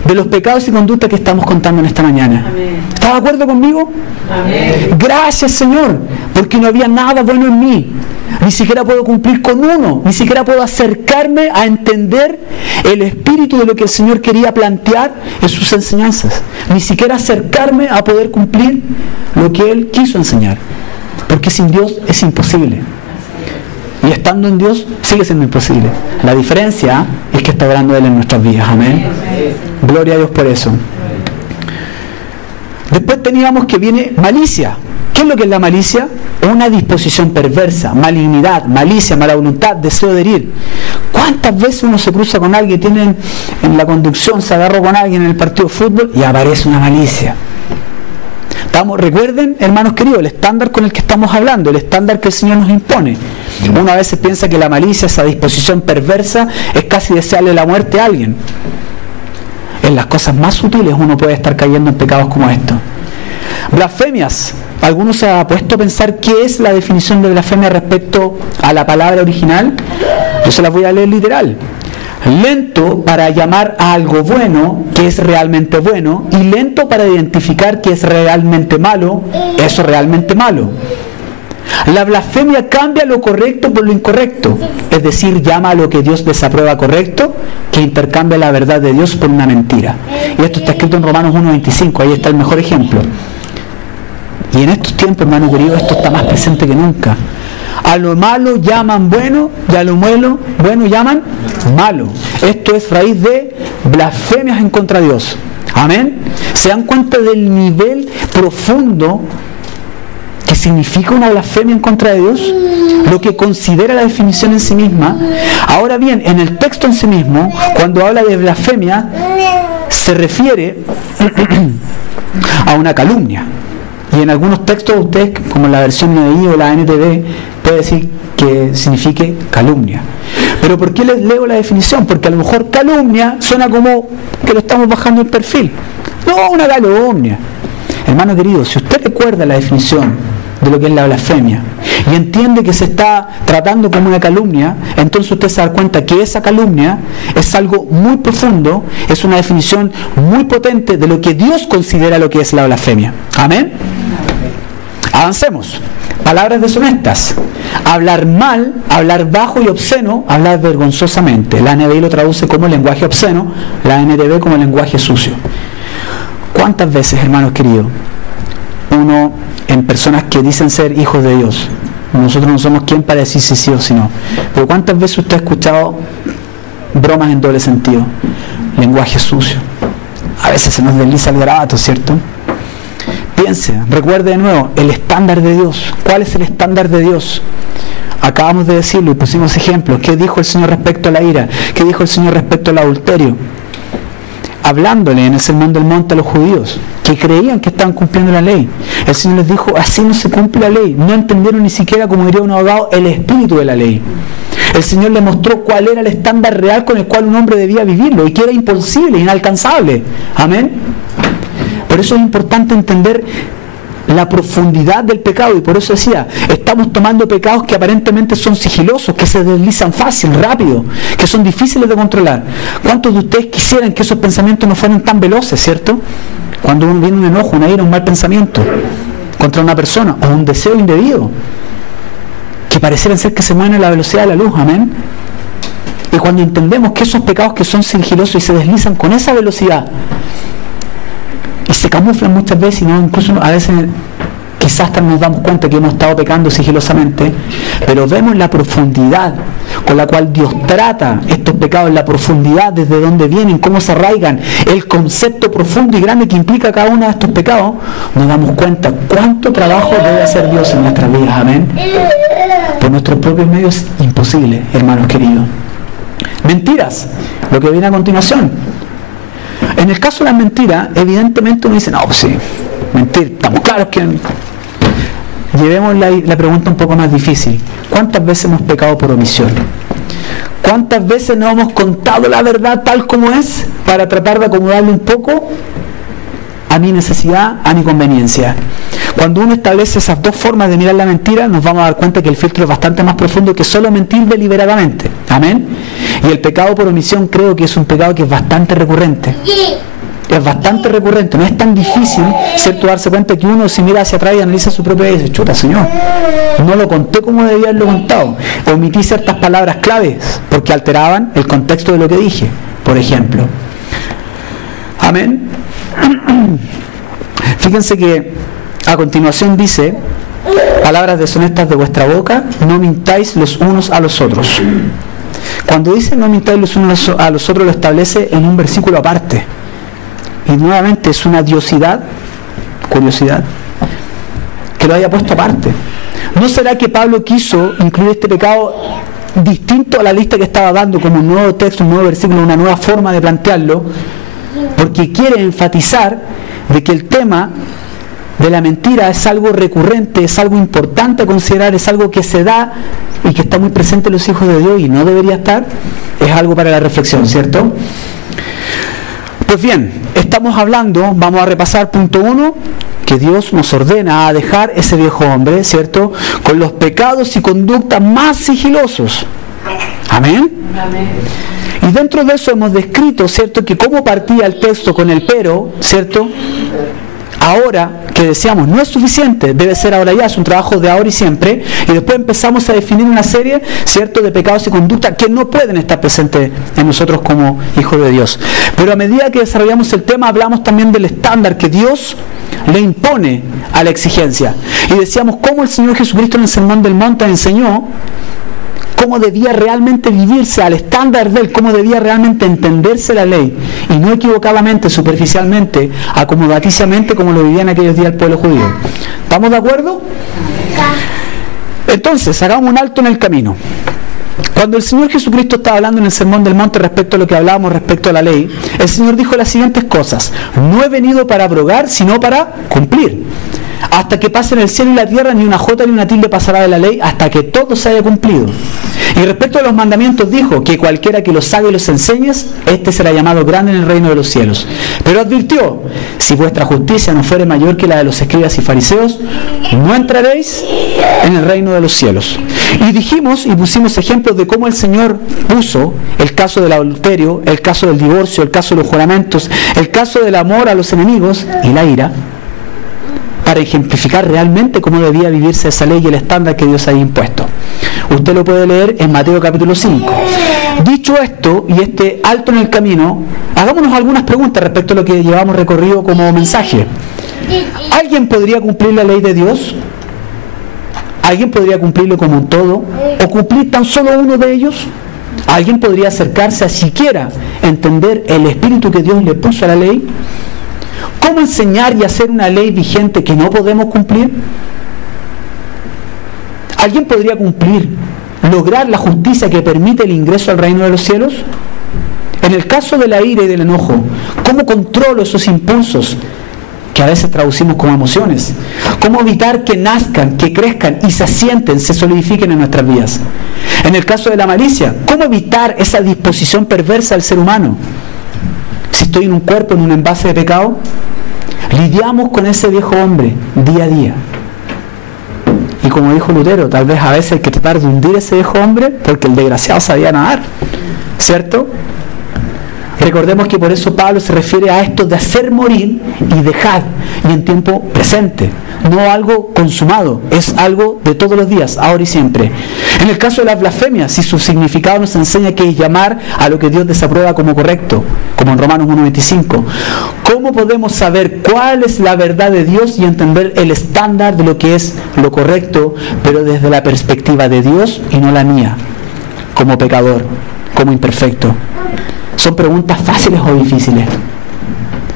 de los pecados y conductas que estamos contando en esta mañana. ¿Está de acuerdo conmigo? Amén. Gracias, Señor, porque no había nada bueno en mí. Ni siquiera puedo cumplir con uno, ni siquiera puedo acercarme a entender el espíritu de lo que el Señor quería plantear en sus enseñanzas. Ni siquiera acercarme a poder cumplir lo que Él quiso enseñar. Porque sin Dios es imposible. Y estando en Dios sigue siendo imposible. La diferencia es que está obrando Él en nuestras vidas. Amén. Gloria a Dios por eso. Después teníamos que viene malicia. ¿Qué es lo que es la malicia? Una disposición perversa, malignidad, malicia, mala voluntad, deseo de herir. ¿Cuántas veces uno se cruza con alguien, tiene en la conducción, se agarró con alguien en el partido de fútbol y aparece una malicia? Recuerden, hermanos queridos, el estándar con el que estamos hablando, el estándar que el Señor nos impone. Uno a veces piensa que la malicia, esa disposición perversa, es casi desearle la muerte a alguien. En las cosas más sutiles uno puede estar cayendo en pecados como estos. Blasfemias. ¿Alguno se ha puesto a pensar qué es la definición de blasfemia respecto a la palabra original? Yo se la voy a leer literal. Lento para llamar a algo bueno que es realmente bueno, y lento para identificar que es realmente malo, eso realmente malo. La blasfemia cambia lo correcto por lo incorrecto, es decir, llama a lo que Dios desaprueba correcto, que intercambia la verdad de Dios por una mentira. Y esto está escrito en Romanos 1:25, ahí está el mejor ejemplo. Y en estos tiempos, hermano querido, esto está más presente que nunca. A lo malo llaman bueno y a lo bueno llaman malo. Esto es raíz de blasfemias en contra de Dios. Amén. ¿Se dan cuenta del nivel profundo que significa una blasfemia en contra de Dios? Lo que considera la definición en sí misma. Ahora bien, en el texto en sí mismo, cuando habla de blasfemia, se refiere a una calumnia. Y en algunos textos ustedes, como la versión NII o la NTV, puede decir que signifique calumnia. Pero ¿por qué les leo la definición? Porque a lo mejor calumnia suena como que lo estamos bajando el perfil. No, una calumnia. Hermano querido, si usted recuerda la definición de lo que es la blasfemia y entiende que se está tratando como una calumnia, entonces usted se da cuenta que esa calumnia es algo muy profundo, es una definición muy potente de lo que Dios considera lo que es la blasfemia. Amén. Avancemos. Palabras deshonestas. Hablar mal, hablar bajo y obsceno, hablar vergonzosamente. La NBI lo traduce como lenguaje obsceno, la NTV como lenguaje sucio. ¿Cuántas veces, hermanos queridos, uno en personas que dicen ser hijos de Dios, nosotros no somos quien para decir si sí o si no, pero cuántas veces usted ha escuchado bromas en doble sentido, lenguaje sucio? A veces se nos desliza el garabato, ¿cierto? Piense, recuerde de nuevo, el estándar de Dios. ¿Cuál es el estándar de Dios? Acabamos de decirlo y pusimos ejemplos. ¿Qué dijo el Señor respecto a la ira? ¿Qué dijo el Señor respecto al adulterio? Hablándole en el Sermón del Monte a los judíos, que creían que estaban cumpliendo la ley. El Señor les dijo, así no se cumple la ley. No entendieron ni siquiera, como diría un abogado, el espíritu de la ley. El Señor les mostró cuál era el estándar real con el cual un hombre debía vivirlo y que era imposible, inalcanzable. Amén. Por eso es importante entender la profundidad del pecado, y por eso decía, estamos tomando pecados que aparentemente son sigilosos, que se deslizan fácil, rápido, que son difíciles de controlar. ¿Cuántos de ustedes quisieran que esos pensamientos no fueran tan veloces, cierto? Cuando uno viene un enojo, una ira, un mal pensamiento contra una persona, o un deseo indebido, que parecieran ser que se mueven a la velocidad de la luz, amén. Y cuando entendemos que esos pecados que son sigilosos y se deslizan con esa velocidad, y se camuflan muchas veces, y no, incluso a veces quizás hasta nos damos cuenta que hemos estado pecando sigilosamente, pero vemos la profundidad con la cual Dios trata estos pecados, la profundidad desde donde vienen, cómo se arraigan, el concepto profundo y grande que implica cada uno de estos pecados, nos damos cuenta cuánto trabajo debe hacer Dios en nuestras vidas, amén. Por nuestros propios medios es imposible, hermanos queridos. Mentiras, lo que viene a continuación. En el caso de las mentiras, evidentemente uno dice, no, pues sí, mentir, estamos claros que... Llevemos la pregunta un poco más difícil. ¿Cuántas veces hemos pecado por omisión? ¿Cuántas veces nos hemos contado la verdad tal como es para tratar de acomodarle un poco a mi necesidad, a mi conveniencia? Cuando uno establece esas dos formas de mirar la mentira, nos vamos a dar cuenta que el filtro es bastante más profundo que solo mentir deliberadamente. Amén. Y el pecado por omisión creo que es un pecado que es bastante recurrente. Es bastante recurrente, no es tan difícil, ¿cierto?, darse cuenta que uno se mira hacia atrás y analiza su propia vida y dice, chuta, Señor, no lo conté como debía haberlo contado. Omití ciertas palabras claves porque alteraban el contexto de lo que dije, por ejemplo. Amén. Fíjense que a continuación dice, palabras deshonestas de vuestra boca, no mintáis los unos a los otros. Cuando dice no mintáis los unos a los otros, lo establece en un versículo aparte. Y nuevamente es una curiosidad, que lo haya puesto aparte. ¿No será que Pablo quiso incluir este pecado distinto a la lista que estaba dando como un nuevo texto, un nuevo versículo, una nueva forma de plantearlo? Porque quiere enfatizar de que el tema de la mentira es algo recurrente, es algo importante a considerar, es algo que se da y que está muy presente en los hijos de Dios y no debería estar. Es algo para la reflexión, ¿cierto? Pues bien, estamos hablando, vamos a repasar punto 1, que Dios nos ordena a dejar ese viejo hombre, ¿cierto?, con los pecados y conductas más sigilosos. Amén. Amén. Y dentro de eso hemos descrito, ¿cierto?, que cómo partía el texto con el pero, ¿cierto? Ahora, que decíamos, no es suficiente, debe ser ahora ya, es un trabajo de ahora y siempre, y después empezamos a definir una serie, ¿cierto?, de pecados y conductas que no pueden estar presentes en nosotros como hijos de Dios. Pero a medida que desarrollamos el tema, hablamos también del estándar que Dios le impone a la exigencia. Y decíamos cómo el Señor Jesucristo en el Sermón del Monte enseñó cómo debía realmente vivirse al estándar de Él, cómo debía realmente entenderse la ley, y no equivocadamente, superficialmente, acomodaticiamente, como lo vivía en aquellos días el pueblo judío. ¿Estamos de acuerdo? Entonces, hagamos un alto en el camino. Cuando el Señor Jesucristo estaba hablando en el Sermón del Monte respecto a lo que hablábamos respecto a la ley, el Señor dijo las siguientes cosas: no he venido para abrogar, sino para cumplir. Hasta que pasen el cielo y la tierra, ni una jota ni una tilde pasará de la ley, hasta que todo se haya cumplido. Y respecto a los mandamientos dijo que cualquiera que los haga y los enseñes, este será llamado grande en el reino de los cielos. Pero advirtió: si vuestra justicia no fuere mayor que la de los escribas y fariseos, no entraréis en el reino de los cielos. Y dijimos y pusimos ejemplos de cómo el Señor puso el caso del adulterio, el caso del divorcio, el caso de los juramentos, el caso del amor a los enemigos y la ira, para ejemplificar realmente cómo debía vivirse esa ley y el estándar que Dios había impuesto. Usted lo puede leer en Mateo capítulo 5. Dicho esto, y este alto en el camino, hagámonos algunas preguntas respecto a lo que llevamos recorrido como mensaje. ¿Alguien podría cumplir la ley de Dios? ¿Alguien podría cumplirlo como un todo? ¿O cumplir tan solo uno de ellos? ¿Alguien podría acercarse a siquiera entender el espíritu que Dios le puso a la ley? ¿Cómo enseñar y hacer una ley vigente que no podemos cumplir? ¿Alguien podría cumplir, lograr la justicia que permite el ingreso al reino de los cielos? En el caso de la ira y del enojo, ¿cómo controlo esos impulsos que a veces traducimos como emociones? ¿Cómo evitar que nazcan, que crezcan y se asienten, se solidifiquen en nuestras vidas? En el caso de la malicia, ¿cómo evitar esa disposición perversa del ser humano? Si estoy en un cuerpo, en un envase de pecado, lidiamos con ese viejo hombre día a día. Y como dijo Lutero, tal vez a veces hay que tratar de hundir ese viejo hombre porque el desgraciado sabía nadar, ¿cierto? Recordemos que por eso Pablo se refiere a esto de hacer morir y dejar, y en tiempo presente, no algo consumado, es algo de todos los días, ahora y siempre. En el caso de las blasfemias, si su significado nos enseña que es llamar a lo que Dios desaprueba como correcto, como en Romanos 1:25, ¿cómo podemos saber cuál es la verdad de Dios y entender el estándar de lo que es lo correcto, pero desde la perspectiva de Dios y no la mía, como pecador, como imperfecto? ¿Son preguntas fáciles o difíciles?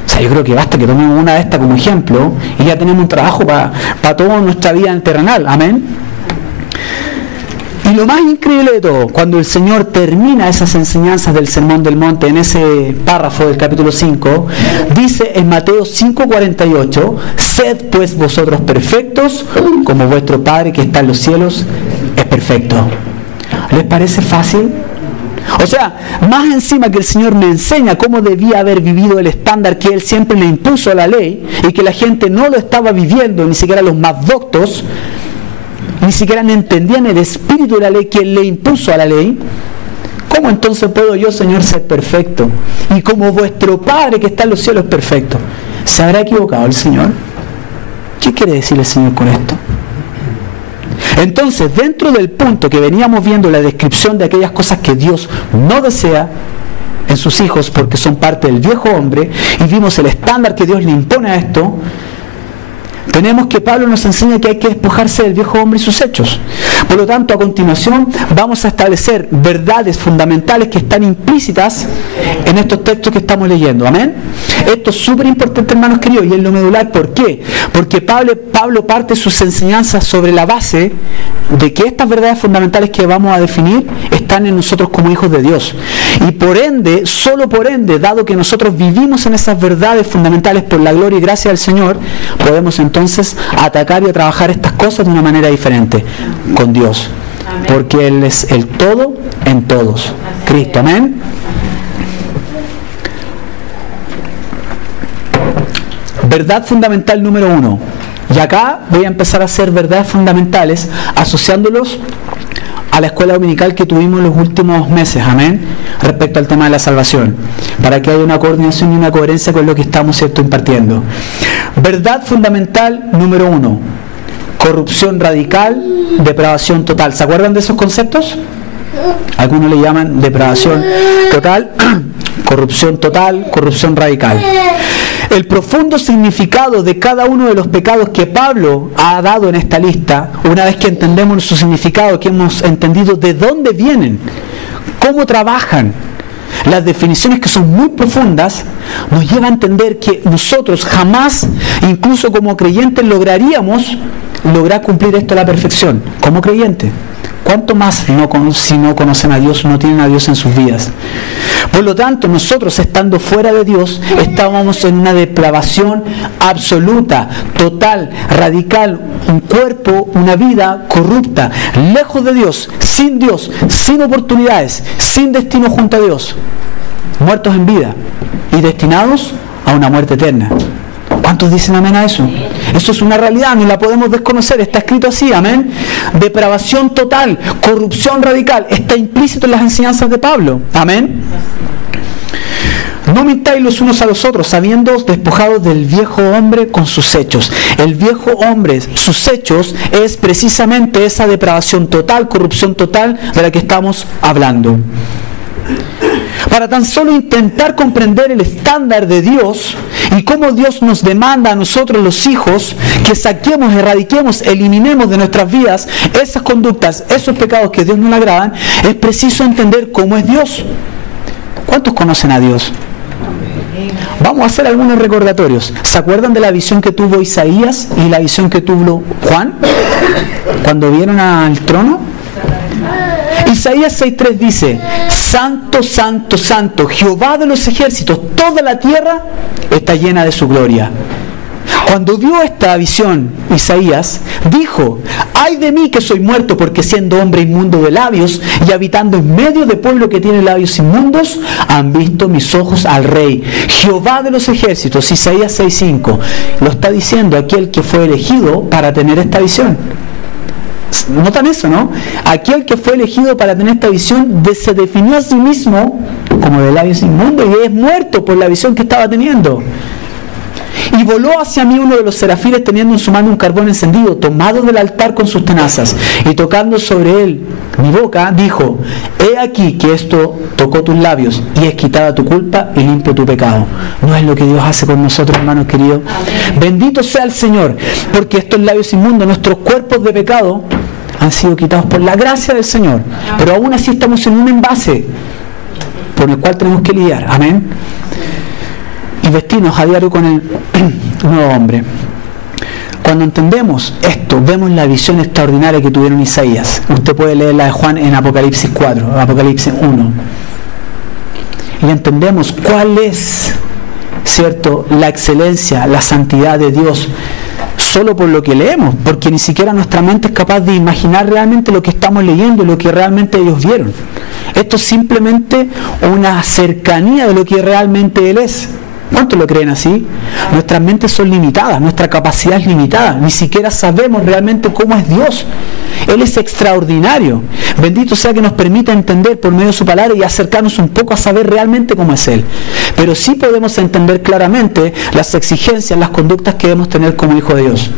O sea, yo creo que basta que tomemos una de estas como ejemplo y ya tenemos un trabajo para toda nuestra vida terrenal. Amén. Y lo más increíble de todo, cuando el Señor termina esas enseñanzas del Sermón del Monte, en ese párrafo del capítulo 5, dice en Mateo 5:48, sed pues vosotros perfectos, como vuestro Padre que está en los cielos es perfecto. ¿Les parece fácil? O sea, más encima que el Señor me enseña cómo debía haber vivido el estándar que Él siempre le impuso a la ley y que la gente no lo estaba viviendo, ni siquiera los más doctos, ni siquiera entendían el espíritu de la ley que Él le impuso a la ley. ¿Cómo entonces puedo yo, Señor, ser perfecto? Y como vuestro Padre que está en los cielos es perfecto. ¿Se habrá equivocado el Señor? ¿Qué quiere decir el Señor con esto? Entonces, dentro del punto que veníamos viendo, la descripción de aquellas cosas que Dios no desea en sus hijos porque son parte del viejo hombre, y vimos el estándar que Dios le impone a esto, tenemos que Pablo nos enseña que hay que despojarse del viejo hombre y sus hechos. Por lo tanto, a continuación vamos a establecer verdades fundamentales que están implícitas en estos textos que estamos leyendo. ¿Amén? Esto es súper importante, hermanos queridos, y es lo medular. ¿Por qué? Porque Pablo parte sus enseñanzas sobre la base de que estas verdades fundamentales que vamos a definir están en nosotros como hijos de Dios. Y por ende, solo por ende, dado que nosotros vivimos en esas verdades fundamentales por la gloria y gracia del Señor, podemos entonces atacar y a trabajar estas cosas de una manera diferente con Dios. Amén. Porque Él es el todo en todos. Cristo. Amén. Verdad fundamental número 1. Y acá voy a empezar a hacer verdades fundamentales asociándolos a la escuela dominical que tuvimos los últimos meses, amén, respecto al tema de la salvación, para que haya una coordinación y una coherencia con lo que estamos, ¿cierto?, impartiendo. Verdad fundamental número 1, corrupción radical, depravación total. ¿Se acuerdan de esos conceptos? Algunos le llaman depravación total, corrupción total, corrupción radical. El profundo significado de cada uno de los pecados que Pablo ha dado en esta lista, una vez que entendemos su significado, que hemos entendido de dónde vienen, cómo trabajan, las definiciones que son muy profundas, nos lleva a entender que nosotros jamás, incluso como creyentes, lograríamos cumplir esto a la perfección, como creyentes. ¿Cuánto más si no conocen a Dios, no tienen a Dios en sus vidas? Por lo tanto, nosotros estando fuera de Dios, estábamos en una depravación absoluta, total, radical, un cuerpo, una vida corrupta, lejos de Dios, sin oportunidades, sin destino junto a Dios, muertos en vida y destinados a una muerte eterna. ¿Cuántos dicen amén a eso? Eso es una realidad, no la podemos desconocer, está escrito así, amén. Depravación total, corrupción radical, está implícito en las enseñanzas de Pablo, amén. No mintáis los unos a los otros, habiéndoos despojados del viejo hombre con sus hechos. El viejo hombre, sus hechos, es precisamente esa depravación total, corrupción total de la que estamos hablando. Para tan solo intentar comprender el estándar de Dios y cómo Dios nos demanda a nosotros los hijos que saquemos, erradiquemos, eliminemos de nuestras vidas esas conductas, esos pecados que a Dios no le agradan, es preciso entender cómo es Dios. ¿Cuántos conocen a Dios? Vamos a hacer algunos recordatorios. ¿Se acuerdan de la visión que tuvo Isaías y la visión que tuvo Juan cuando vieron al trono? Isaías 6.3 dice: Santo, santo, santo, Jehová de los ejércitos, toda la tierra está llena de su gloria. Cuando vio esta visión, Isaías dijo: ay de mí que soy muerto, porque siendo hombre inmundo de labios y habitando en medio de pueblo que tiene labios inmundos, han visto mis ojos al Rey, Jehová de los ejércitos. Isaías 6.5 lo está diciendo aquel que fue elegido para tener esta visión. ¿Notan eso, no? Aquel que fue elegido para tener esta visión se definió a sí mismo como de labios inmundos y es muerto por la visión que estaba teniendo. Y voló hacia mí uno de los serafines teniendo en su mano un carbón encendido, tomado del altar con sus tenazas, y tocando sobre él mi boca, dijo: he aquí que esto tocó tus labios, y es quitada tu culpa y limpio tu pecado. ¿No es lo que Dios hace con nosotros, hermanos queridos? Amén. Bendito sea el Señor, porque estos labios inmundos, nuestros cuerpos de pecado, han sido quitados por la gracia del Señor. Pero aún así estamos en un envase por el cual tenemos que lidiar. Amén. Y vestirnos a diario con el nuevo hombre. Cuando entendemos esto, vemos la visión extraordinaria que tuvieron Isaías. Usted puede leer la de Juan en Apocalipsis 4, Apocalipsis 1. Y entendemos cuál es, ¿cierto?, la excelencia, la santidad de Dios, solo por lo que leemos, porque ni siquiera nuestra mente es capaz de imaginar realmente lo que estamos leyendo y lo que realmente ellos vieron. Esto es simplemente una cercanía de lo que realmente Él es. ¿Cuántos lo creen así? Nuestras mentes son limitadas, nuestra capacidad es limitada, ni siquiera sabemos realmente cómo es Dios. Él es extraordinario. Bendito sea que nos permita entender por medio de su palabra y acercarnos un poco a saber realmente cómo es Él. Pero sí podemos entender claramente las exigencias, las conductas que debemos tener como hijo de Dios.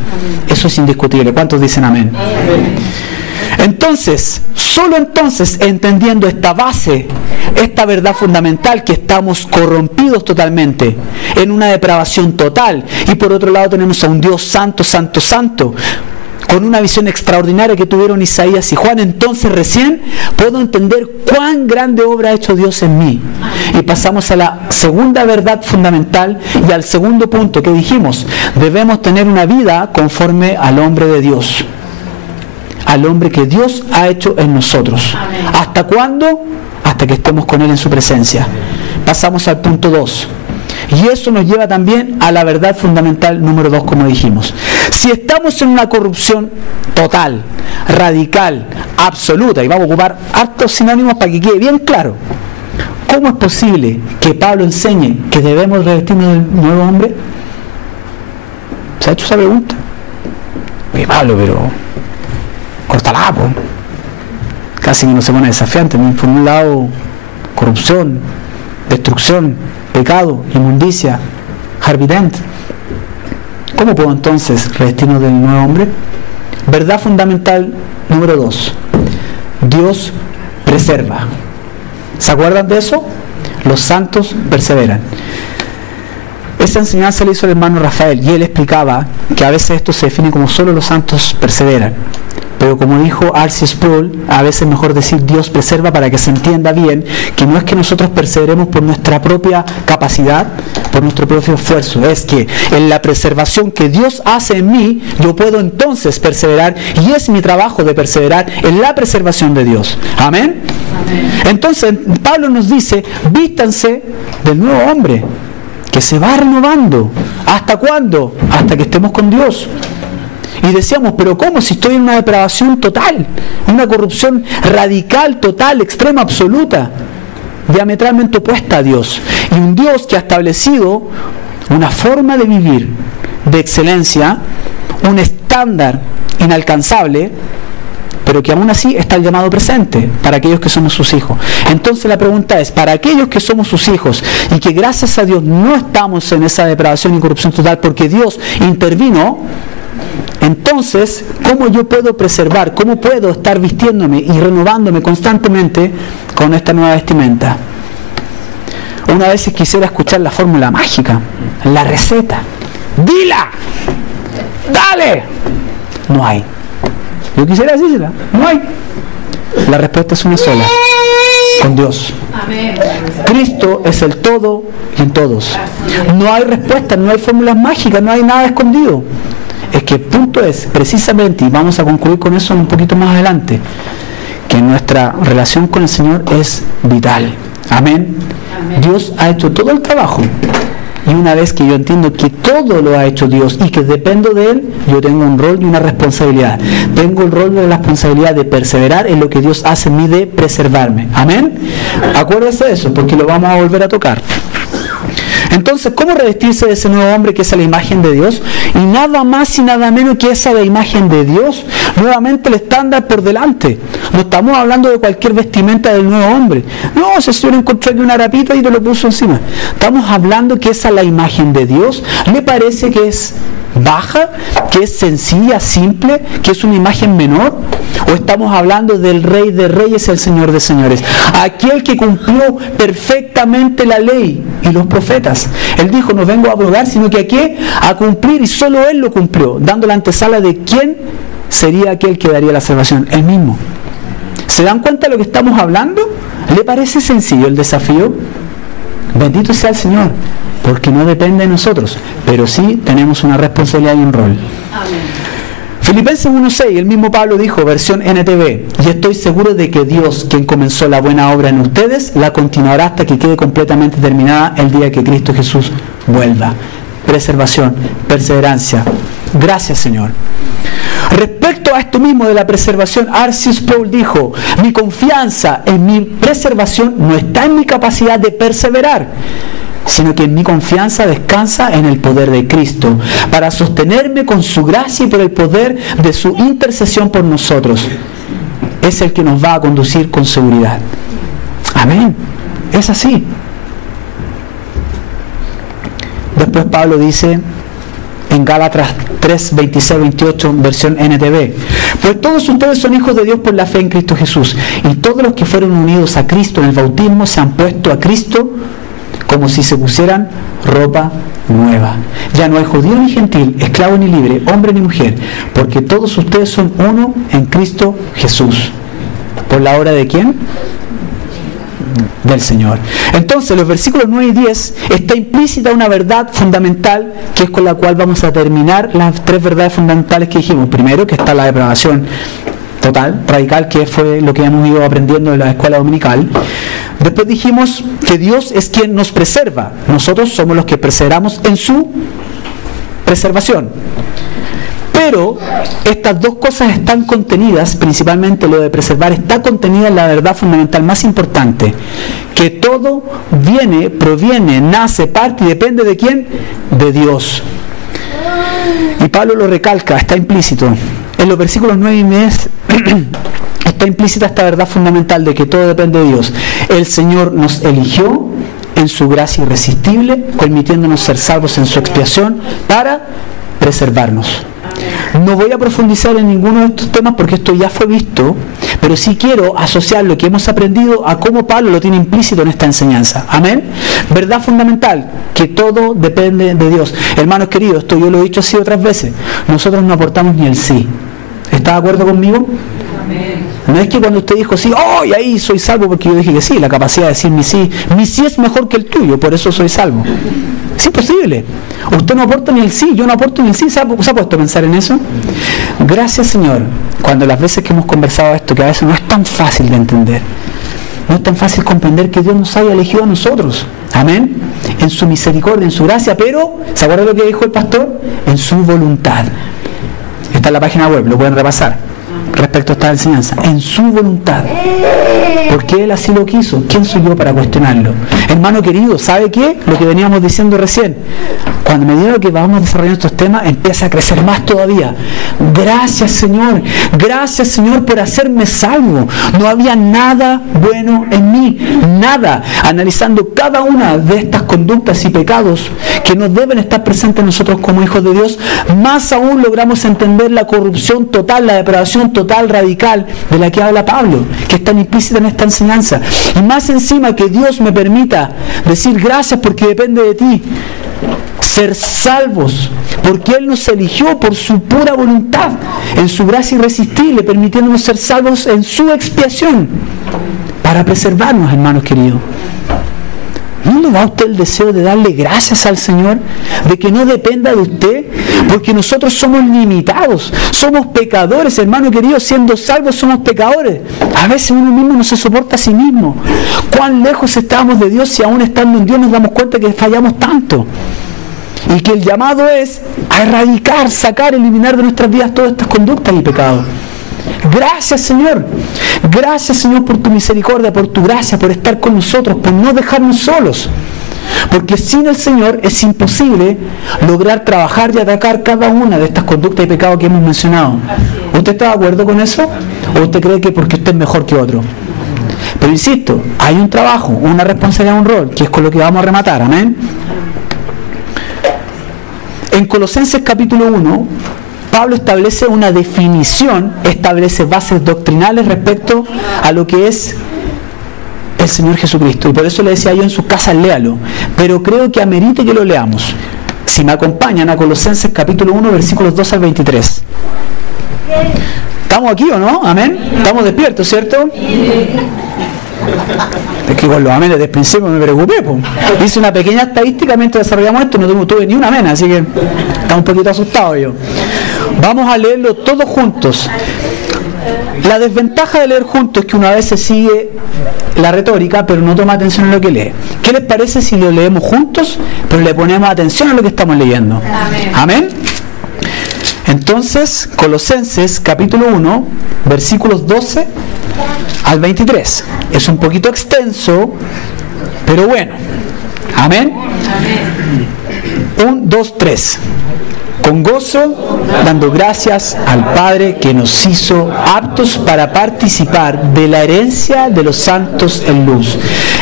Eso es indiscutible. ¿Cuántos dicen amén? Entonces, solo entonces, entendiendo esta base, esta verdad fundamental, que estamos corrompidos totalmente, en una depravación total, y por otro lado tenemos a un Dios santo, santo, santo, con una visión extraordinaria que tuvieron Isaías y Juan, entonces recién puedo entender cuán grande obra ha hecho Dios en mí. Y pasamos a la segunda verdad fundamental y al segundo punto que dijimos: debemos tener una vida conforme al hombre de Dios, al hombre que Dios ha hecho en nosotros. Amén. ¿Hasta cuándo? Hasta que estemos con Él en su presencia. Pasamos al punto 2. Y eso nos lleva también a la verdad fundamental número 2, como dijimos. Si estamos en una corrupción total, radical, absoluta, y vamos a ocupar hartos sinónimos para que quede bien claro, ¿cómo es posible que Pablo enseñe que debemos revestirnos del nuevo hombre? ¿Se ha hecho esa pregunta? Oye, Pablo, pero córtala, po. Casi que no se pone desafiante. Por un lado, corrupción, destrucción, pecado, inmundicia, Harvey Dent. ¿Cómo puedo entonces revestirnos del nuevo hombre? Verdad fundamental número 2. Dios preserva. ¿Se acuerdan de eso? Los santos perseveran. Esa enseñanza la hizo el hermano Rafael, y él explicaba que a veces esto se define como solo los santos perseveran. Pero como dijo R.C. Sproul, a veces es mejor decir Dios preserva, para que se entienda bien que no es que nosotros perseveremos por nuestra propia capacidad, por nuestro propio esfuerzo, es que en la preservación que Dios hace en mí, yo puedo entonces perseverar, y es mi trabajo de perseverar en la preservación de Dios. ¿Amén? Amén. Entonces Pablo nos dice: vístanse del nuevo hombre, que se va renovando. ¿Hasta cuándo? Hasta que estemos con Dios. Y decíamos, pero ¿cómo? Si estoy en una depravación total, una corrupción radical, total, extrema, absoluta, diametralmente opuesta a Dios. Y un Dios que ha establecido una forma de vivir de excelencia, un estándar inalcanzable, pero que aún así está el llamado presente para aquellos que somos sus hijos. Entonces la pregunta es, para aquellos que somos sus hijos y que gracias a Dios no estamos en esa depravación y corrupción total porque Dios intervino, entonces, ¿cómo yo puedo preservar? ¿Cómo puedo estar vistiéndome y renovándome constantemente con esta nueva vestimenta? Una vez quisiera escuchar la fórmula mágica, la receta. ¡Dila! ¡Dale! No hay. Yo quisiera decírsela. No hay. La respuesta es una sola. Con Dios. Amén. Cristo es el todo y en todos. No hay respuestas, no hay fórmulas mágicas, no hay nada escondido. Es que el punto es, precisamente, y vamos a concluir con eso un poquito más adelante, que nuestra relación con el Señor es vital. Amén. Amén. Dios ha hecho todo el trabajo. Y una vez que yo entiendo que todo lo ha hecho Dios y que dependo de Él, yo tengo un rol y una responsabilidad. Tengo el rol de la responsabilidad de perseverar en lo que Dios hace en mí, de preservarme. Amén. Acuérdese de eso, porque lo vamos a volver a tocar. Entonces, ¿cómo revestirse de ese nuevo hombre que es la imagen de Dios? Y nada más y nada menos que esa de imagen de Dios. Nuevamente el estándar por delante. No estamos hablando de cualquier vestimenta del nuevo hombre. No, ese señor encontró aquí una harapita y te lo puso encima. Estamos hablando que esa es la imagen de Dios. ¿Le parece que es baja, que es sencilla, simple, que es una imagen menor? ¿O estamos hablando del Rey de Reyes, el Señor de Señores, aquel que cumplió perfectamente la ley y los profetas? Él dijo, no vengo a abrogar, sino que ¿a qué? A cumplir, y solo Él lo cumplió, dando la antesala de quién sería aquel que daría la salvación, Él mismo. ¿Se dan cuenta de lo que estamos hablando? ¿Le parece sencillo el desafío? Bendito sea el Señor, porque no depende de nosotros, pero sí tenemos una responsabilidad y un rol. Amén. Filipenses 1:6, el mismo Pablo dijo, versión NTV, y estoy seguro de que Dios, quien comenzó la buena obra en ustedes, la continuará hasta que quede completamente terminada el día que Cristo Jesús vuelva. Preservación, perseverancia, Gracias, Señor. Respecto a esto mismo de la preservación, R.C. Sproul dijo: mi confianza en mi preservación no está en mi capacidad de perseverar, sino que mi confianza descansa en el poder de Cristo, para sostenerme con su gracia y por el poder de su intercesión por nosotros. Es el que nos va a conducir con seguridad. Amén. Es así. Después Pablo dice en Gálatas 3, 26, 28, versión NTV: pues todos ustedes son hijos de Dios por la fe en Cristo Jesús, y todos los que fueron unidos a Cristo en el bautismo se han puesto a Cristo como si se pusieran ropa nueva. Ya no hay judío ni gentil, esclavo ni libre, hombre ni mujer, porque todos ustedes son uno en Cristo Jesús. ¿Por la obra de quién? Del Señor. Entonces, los versículos 9 y 10 está implícita una verdad fundamental, que es con la cual vamos a terminar las tres verdades fundamentales que dijimos. Primero, que está la depravación total, radical, que fue lo que hemos ido aprendiendo en la escuela dominical. Después dijimos que Dios es quien nos preserva. Nosotros somos los que perseveramos en su preservación. Pero estas dos cosas están contenidas, principalmente lo de preservar, está contenida en la verdad fundamental más importante: que todo viene, proviene, nace, parte y depende ¿de quién? De Dios. Y Pablo lo recalca, está implícito. En los versículos 9 y 10 está implícita esta verdad fundamental de que todo depende de Dios. El Señor nos eligió en su gracia irresistible, permitiéndonos ser salvos en su expiación para preservarnos. No voy a profundizar en ninguno de estos temas porque esto ya fue visto, pero sí quiero asociar lo que hemos aprendido a cómo Pablo lo tiene implícito en esta enseñanza. Amén. Verdad fundamental, que todo depende de Dios. Hermanos queridos, esto yo lo he dicho así otras veces: nosotros no aportamos ni el sí. ¿Está de acuerdo conmigo? No es que cuando usted dijo sí, ¡oh! Y ahí soy salvo porque yo dije que sí. La capacidad de decir mi sí es mejor que el tuyo, por eso soy salvo. Es imposible. Usted no aporta ni el sí, yo no aporto ni el sí. ¿Se ha puesto a pensar en eso? Gracias, Señor, cuando las veces que hemos conversado esto, que a veces no es tan fácil de entender, no es tan fácil comprender que Dios nos haya elegido a nosotros. Amén. En su misericordia, en su gracia, pero, ¿se acuerda lo que dijo el pastor? En su voluntad. Está en la página web, lo pueden repasar respecto a esta enseñanza. En su voluntad, porque Él así lo quiso. ¿Quién soy yo para cuestionarlo? Hermano querido, ¿sabe qué? Lo que veníamos diciendo recién, cuando me digo que vamos desarrollando estos temas, empieza a crecer más todavía. Gracias, Señor por hacerme salvo. No había nada bueno en mí, nada. Analizando cada una de estas conductas y pecados que no deben estar presentes en nosotros como hijos de Dios, más aún logramos entender la corrupción total, la depravación total, radical, de la que habla Pablo, que está implícita en esta enseñanza. Y más encima, que Dios me permita decir gracias porque depende de ti, ser salvos, porque Él nos eligió por su pura voluntad, en su gracia irresistible, permitiéndonos ser salvos en su expiación, para preservarnos, hermanos queridos. ¿No le da a usted el deseo de darle gracias al Señor? De que no dependa de usted, porque nosotros somos limitados, somos pecadores, hermano querido. Siendo salvos somos pecadores. A veces uno mismo no se soporta a sí mismo. ¿Cuán lejos estamos de Dios si aún estando en Dios nos damos cuenta que fallamos tanto? Y que el llamado es a erradicar, sacar, eliminar de nuestras vidas todas estas conductas y pecados. Gracias, Señor. Gracias, Señor, por tu misericordia, por tu gracia, por estar con nosotros, por no dejarnos solos. Porque sin el Señor es imposible lograr trabajar y atacar cada una de estas conductas y pecados que hemos mencionado. ¿Usted está de acuerdo con eso? ¿O usted cree que porque usted es mejor que otro? Pero insisto, hay un trabajo, una responsabilidad, un rol, que es con lo que vamos a rematar. Amén. En Colosenses capítulo 1, Pablo establece una definición, establece bases doctrinales respecto a lo que es el Señor Jesucristo. Y por eso le decía yo en sus casas, léalo. Pero creo que amerite que lo leamos. Si me acompañan a Colosenses capítulo 1, versículos 2 al 23. ¿Estamos aquí o no? Amén. ¿Estamos despiertos, cierto? Es que con los amenes desde el principio me preocupé, po. Hice una pequeña estadística mientras desarrollamos esto, no tuve ni una amena, así que estaba un poquito asustado yo. Vamos a leerlo todos juntos. La desventaja de leer juntos es que una vez se sigue la retórica, pero no toma atención a lo que lee. ¿Qué les parece si lo leemos juntos, pero le ponemos atención a lo que estamos leyendo? Amén. Amén. Entonces, Colosenses capítulo 1, versículos 12 al 23. Es un poquito extenso, pero bueno. Amén. 1, 2, 3. Con gozo, dando gracias al Padre que nos hizo aptos para participar de la herencia de los santos en luz,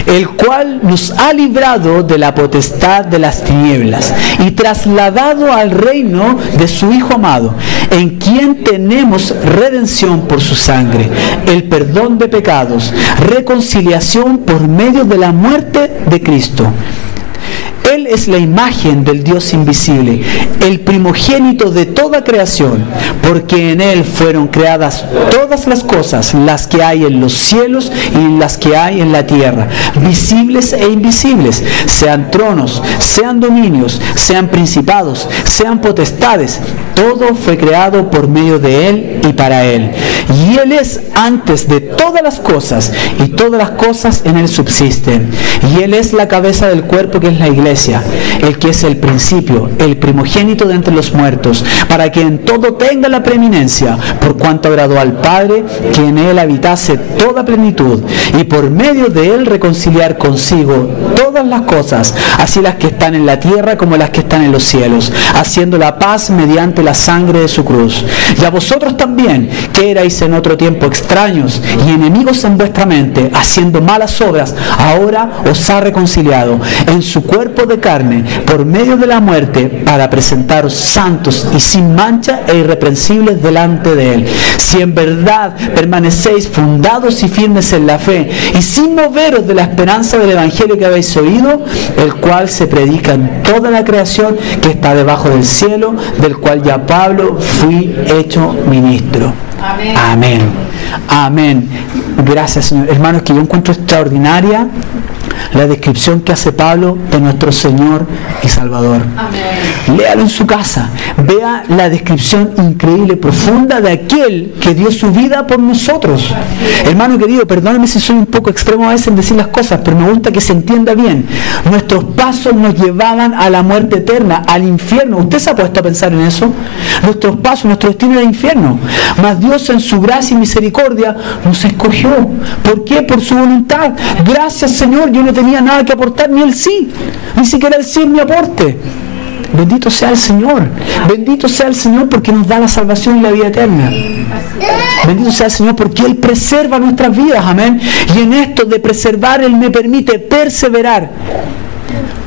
el cual nos ha librado de la potestad de las tinieblas y trasladado al reino de su Hijo amado, en quien tenemos redención por su sangre, el perdón de pecados, reconciliación por medio de la muerte de Cristo. Él es la imagen del Dios invisible, el primogénito de toda creación, porque en Él fueron creadas todas las cosas, las que hay en los cielos y las que hay en la tierra, visibles e invisibles, sean tronos, sean dominios, sean principados, sean potestades. Todo fue creado por medio de Él y para Él. Y Él es antes de todas las cosas, y todas las cosas en Él subsisten. Y Él es la cabeza del cuerpo, que es la iglesia, el que es el principio, el primogénito de entre los muertos, para que en todo tenga la preeminencia, por cuanto agradó al Padre que en Él habitase toda plenitud, y por medio de Él reconciliar consigo todas las cosas, así las que están en la tierra como las que están en los cielos, haciendo la paz mediante la sangre de su cruz. Y a vosotros también, que erais en otro tiempo extraños y enemigos en vuestra mente, haciendo malas obras, ahora os ha reconciliado en su cuerpo de carne por medio de la muerte, para presentaros santos y sin mancha e irreprensibles delante de Él. Si en verdad permanecéis fundados y firmes en la fe, y sin moveros de la esperanza del Evangelio que habéis oído, el cual se predica en toda la creación que está debajo del cielo, del cual ya Pablo fui hecho ministro. Amén. Amén. Amén. Gracias, Señor. Hermanos, que yo encuentro extraordinaria la descripción que hace Pablo de nuestro Señor y Salvador. Amén. Léalo en su casa. Vea la descripción increíble, profunda de aquel que dio su vida por nosotros. Hermano querido, perdóname si soy un poco extremo a veces en decir las cosas, pero me gusta que se entienda bien. Nuestros pasos nos llevaban a la muerte eterna, al infierno. ¿Usted se ha puesto a pensar en eso? Nuestros pasos, nuestro destino era el infierno. Mas Dios en su gracia y misericordia nos escogió. ¿Por qué? Por su voluntad. Gracias, Señor. Yo no tenía nada que aportar, ni el sí. Ni siquiera el sí es mi aporte. Bendito sea el Señor. Bendito sea el Señor porque nos da la salvación y la vida eterna. Bendito sea el Señor porque Él preserva nuestras vidas. Amén. Y en esto de preservar, Él me permite perseverar.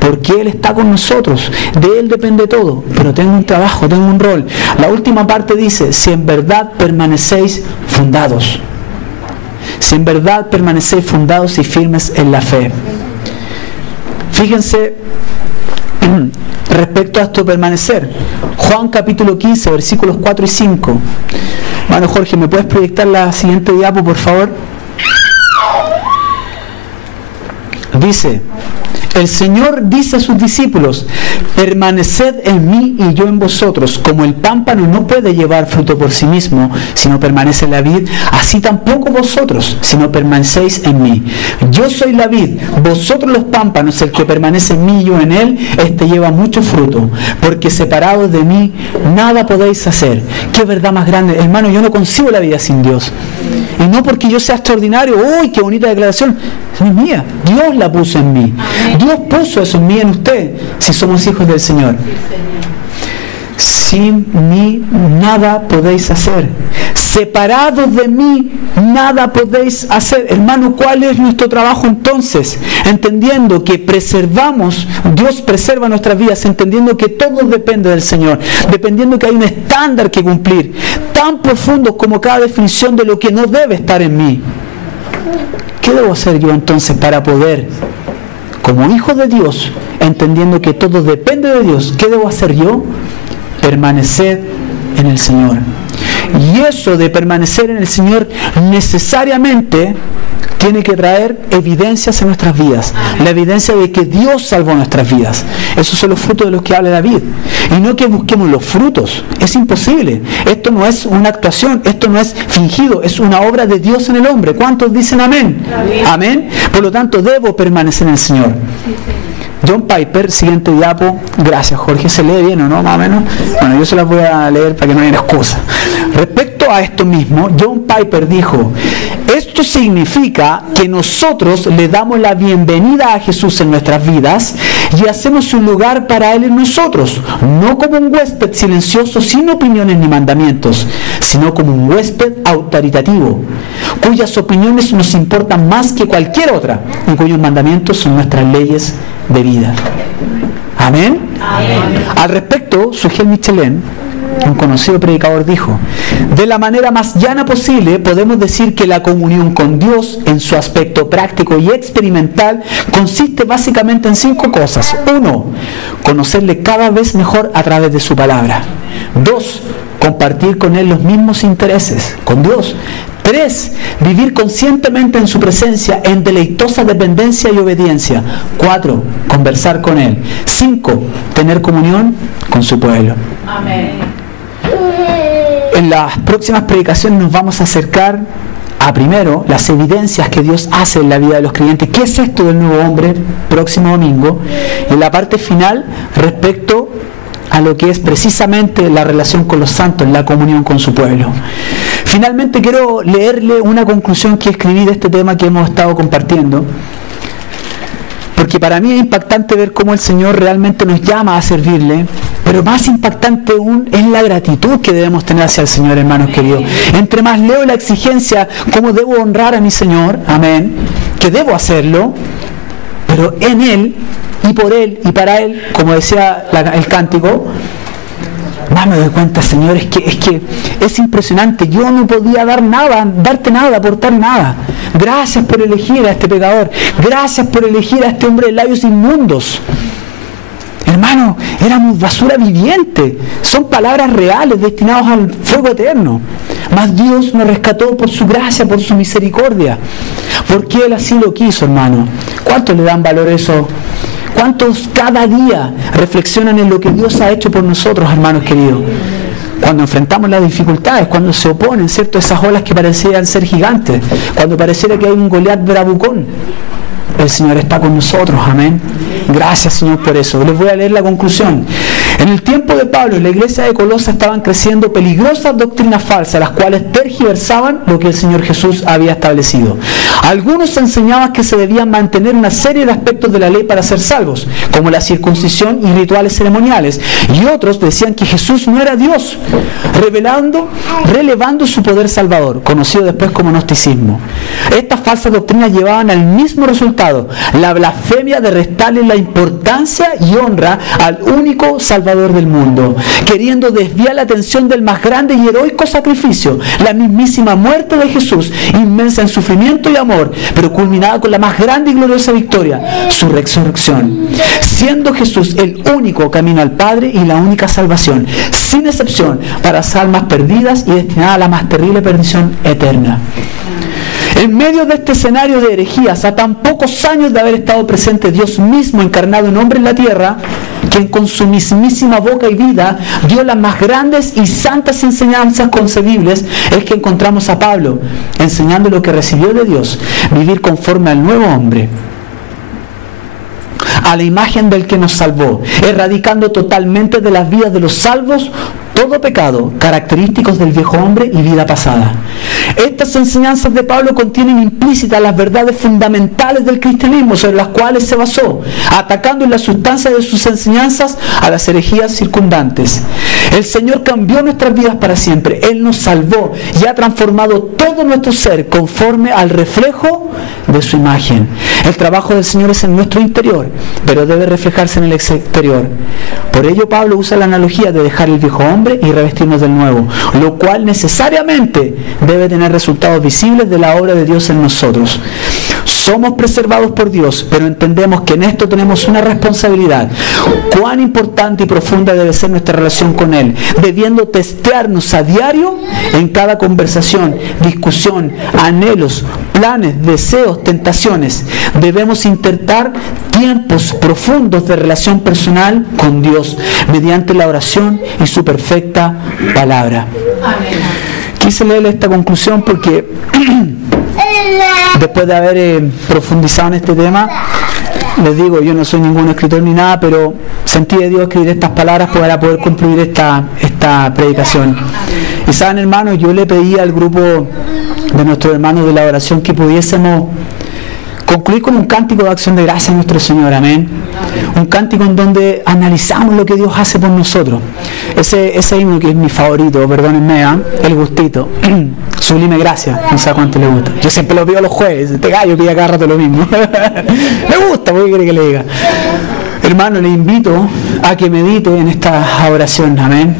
Porque Él está con nosotros. De Él depende todo. Pero tengo un trabajo, tengo un rol. La última parte dice: si en verdad permanecéis fundados. Si en verdad permanecéis fundados y firmes en la fe. Fíjense respecto a esto de permanecer. Juan capítulo 15, versículos 4 y 5. Hermano Jorge, ¿me puedes proyectar la siguiente diapo, por favor? Dice: el Señor dice a sus discípulos: permaneced en mí y yo en vosotros. Como el pámpano no puede llevar fruto por sí mismo si no permanece en la vid, así tampoco vosotros si no permanecéis en mí. Yo soy la vid, vosotros los pámpanos. El que permanece en mí y yo en él, este lleva mucho fruto, porque separados de mí nada podéis hacer. Qué verdad más grande, hermano. Yo no concibo la vida sin Dios. Y no porque yo sea extraordinario. ¡Uy, qué bonita declaración! No es mía, Dios la puso en mí. Dios puso eso en mí, en usted, si somos hijos del Señor. Sin mí nada podéis hacer. Separados de mí nada podéis hacer. Hermano, ¿cuál es nuestro trabajo entonces? Entendiendo que preservamos, Dios preserva nuestras vidas, entendiendo que todo depende del Señor, dependiendo que hay un estándar que cumplir, tan profundo como cada definición de lo que no debe estar en mí. ¿Qué debo hacer yo entonces para poder, como hijo de Dios, entendiendo que todo depende de Dios, qué debo hacer yo? Permanecer en el Señor. Y eso de permanecer en el Señor necesariamente tiene que traer evidencias en nuestras vidas. La evidencia de que Dios salvó nuestras vidas. Esos son los frutos de los que habla David. Y no que busquemos los frutos. Es imposible. Esto no es una actuación. Esto no es fingido. Es una obra de Dios en el hombre. ¿Cuántos dicen amén? Amén. Por lo tanto, debo permanecer en el Señor. John Piper, siguiente diapo, gracias Jorge, ¿se lee bien o no más o menos? Bueno, yo se las voy a leer para que no haya excusa. Respecto a esto mismo, John Piper dijo: esto significa que nosotros le damos la bienvenida a Jesús en nuestras vidas y hacemos un lugar para Él en nosotros, no como un huésped silencioso sin opiniones ni mandamientos, sino como un huésped autoritativo, cuyas opiniones nos importan más que cualquier otra y cuyos mandamientos son nuestras leyes de vida. Amén. Amén. Al respecto, Sugel Michelin, un conocido predicador, dijo: de la manera más llana posible podemos decir que la comunión con Dios en su aspecto práctico y experimental consiste básicamente en 5 cosas. 1. Conocerle cada vez mejor a través de su palabra. 2. Compartir con Él los mismos intereses, con Dios. 3. Vivir conscientemente en su presencia en deleitosa dependencia y obediencia. 4. Conversar con Él. 5. Tener comunión con su pueblo. Amén. En las próximas predicaciones nos vamos a acercar a, primero, las evidencias que Dios hace en la vida de los creyentes. ¿Qué es esto del nuevo hombre? Próximo domingo. Y en la parte final, respecto a lo que es precisamente la relación con los santos, la comunión con su pueblo. Finalmente quiero leerle una conclusión que escribí de este tema que hemos estado compartiendo, porque para mí es impactante ver cómo el Señor realmente nos llama a servirle, pero más impactante aún es la gratitud que debemos tener hacia el Señor, hermanos queridos. Entre más leo la exigencia, cómo debo honrar a mi Señor, amén, que debo hacerlo, pero en Él, y por Él, y para Él, como decía el cántico, más me doy cuenta, Señor, es que es impresionante. Yo no podía darte nada, aportar nada. Gracias por elegir a este pecador. Gracias por elegir a este hombre de labios inmundos. Hermano, éramos basura viviente. Son palabras reales destinadas al fuego eterno. Mas Dios nos rescató por su gracia, por su misericordia. Porque Él así lo quiso, hermano. ¿Cuántos le dan valor a eso? ¿Cuántos cada día reflexionan en lo que Dios ha hecho por nosotros, hermanos queridos? Cuando enfrentamos las dificultades, cuando se oponen, ¿cierto?, esas olas que parecían ser gigantes, cuando pareciera que hay un Goliat bravucón, el Señor está con nosotros, amén. Gracias, Señor, por eso. Les voy a leer la conclusión. En el tiempo de Pablo, en la iglesia de Colosa estaban creciendo peligrosas doctrinas falsas, las cuales tergiversaban lo que el Señor Jesús había establecido. Algunos enseñaban que se debían mantener una serie de aspectos de la ley para ser salvos, como la circuncisión y rituales ceremoniales, y otros decían que Jesús no era Dios, relevando su poder salvador, conocido después como gnosticismo. Estas falsas doctrinas llevaban al mismo resultado, la blasfemia de restarle la importancia y honra al único Salvador del mundo, queriendo desviar la atención del más grande y heroico sacrificio, la mismísima muerte de Jesús, inmensa en sufrimiento y amor, pero culminada con la más grande y gloriosa victoria, su resurrección, siendo Jesús el único camino al Padre y la única salvación, sin excepción, para las almas perdidas y destinadas a la más terrible perdición eterna. En medio de este escenario de herejías, a tan pocos años de haber estado presente Dios mismo encarnado en hombre en la tierra, quien con su mismísima boca y vida dio las más grandes y santas enseñanzas concebibles, es que encontramos a Pablo enseñando lo que recibió de Dios, vivir conforme al nuevo hombre, a la imagen del que nos salvó, erradicando totalmente de las vidas de los salvos todo pecado, característicos del viejo hombre y vida pasada. Estas enseñanzas de Pablo contienen implícitas las verdades fundamentales del cristianismo sobre las cuales se basó, atacando en la sustancia de sus enseñanzas a las herejías circundantes. El Señor cambió nuestras vidas para siempre. Él nos salvó y ha transformado todo nuestro ser conforme al reflejo de su imagen. El trabajo del Señor es en nuestro interior, pero debe reflejarse en el exterior. Por ello Pablo usa la analogía de dejar el viejo hombre y revestirnos del nuevo, lo cual necesariamente debe tener resultados visibles de la obra de Dios en nosotros. Somos preservados por Dios, pero entendemos que en esto tenemos una responsabilidad. Cuán importante y profunda debe ser nuestra relación con Él, debiendo testearnos a diario en cada conversación, discusión, anhelos, planes, deseos, tentaciones. Debemos intentar tiempos profundos de relación personal con Dios mediante la oración y su perfecta palabra. Amén. Quise leerle esta conclusión porque después de haber profundizado en este tema, les digo, yo no soy ningún escritor ni nada, pero sentí de Dios escribir estas palabras para poder concluir esta predicación. Y saben, hermanos, yo le pedí al grupo de nuestros hermanos de la oración que pudiésemos concluir con un cántico de acción de gracias a nuestro Señor, amén. Un cántico en donde analizamos lo que Dios hace por nosotros. Ese himno que es mi favorito, perdónenme, el gustito, Sublime Gracia, no sé a cuánto le gusta. Yo siempre lo pido los jueves, este gallo pide cada rato lo mismo. Me gusta, ¿por qué quiere que le diga? Hermano, le invito a que medite en esta oración, amén.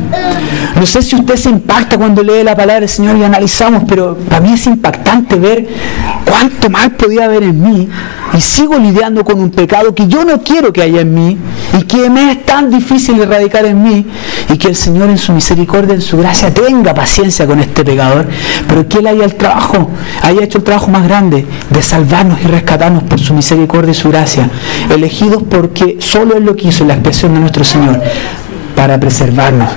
No sé si usted se impacta cuando lee la palabra del Señor y analizamos, pero para mí es impactante ver cuánto mal podía haber en mí y sigo lidiando con un pecado que yo no quiero que haya en mí y que me es tan difícil erradicar en mí, y que el Señor en su misericordia, en su gracia, tenga paciencia con este pecador, pero que Él haya hecho el trabajo más grande de salvarnos y rescatarnos por su misericordia y su gracia, elegidos porque solo Él lo quiso, en la expresión de nuestro Señor, para preservarnos.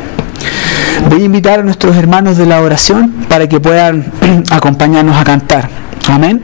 Voy a invitar a nuestros hermanos de la oración para que puedan acompañarnos a cantar. Amén.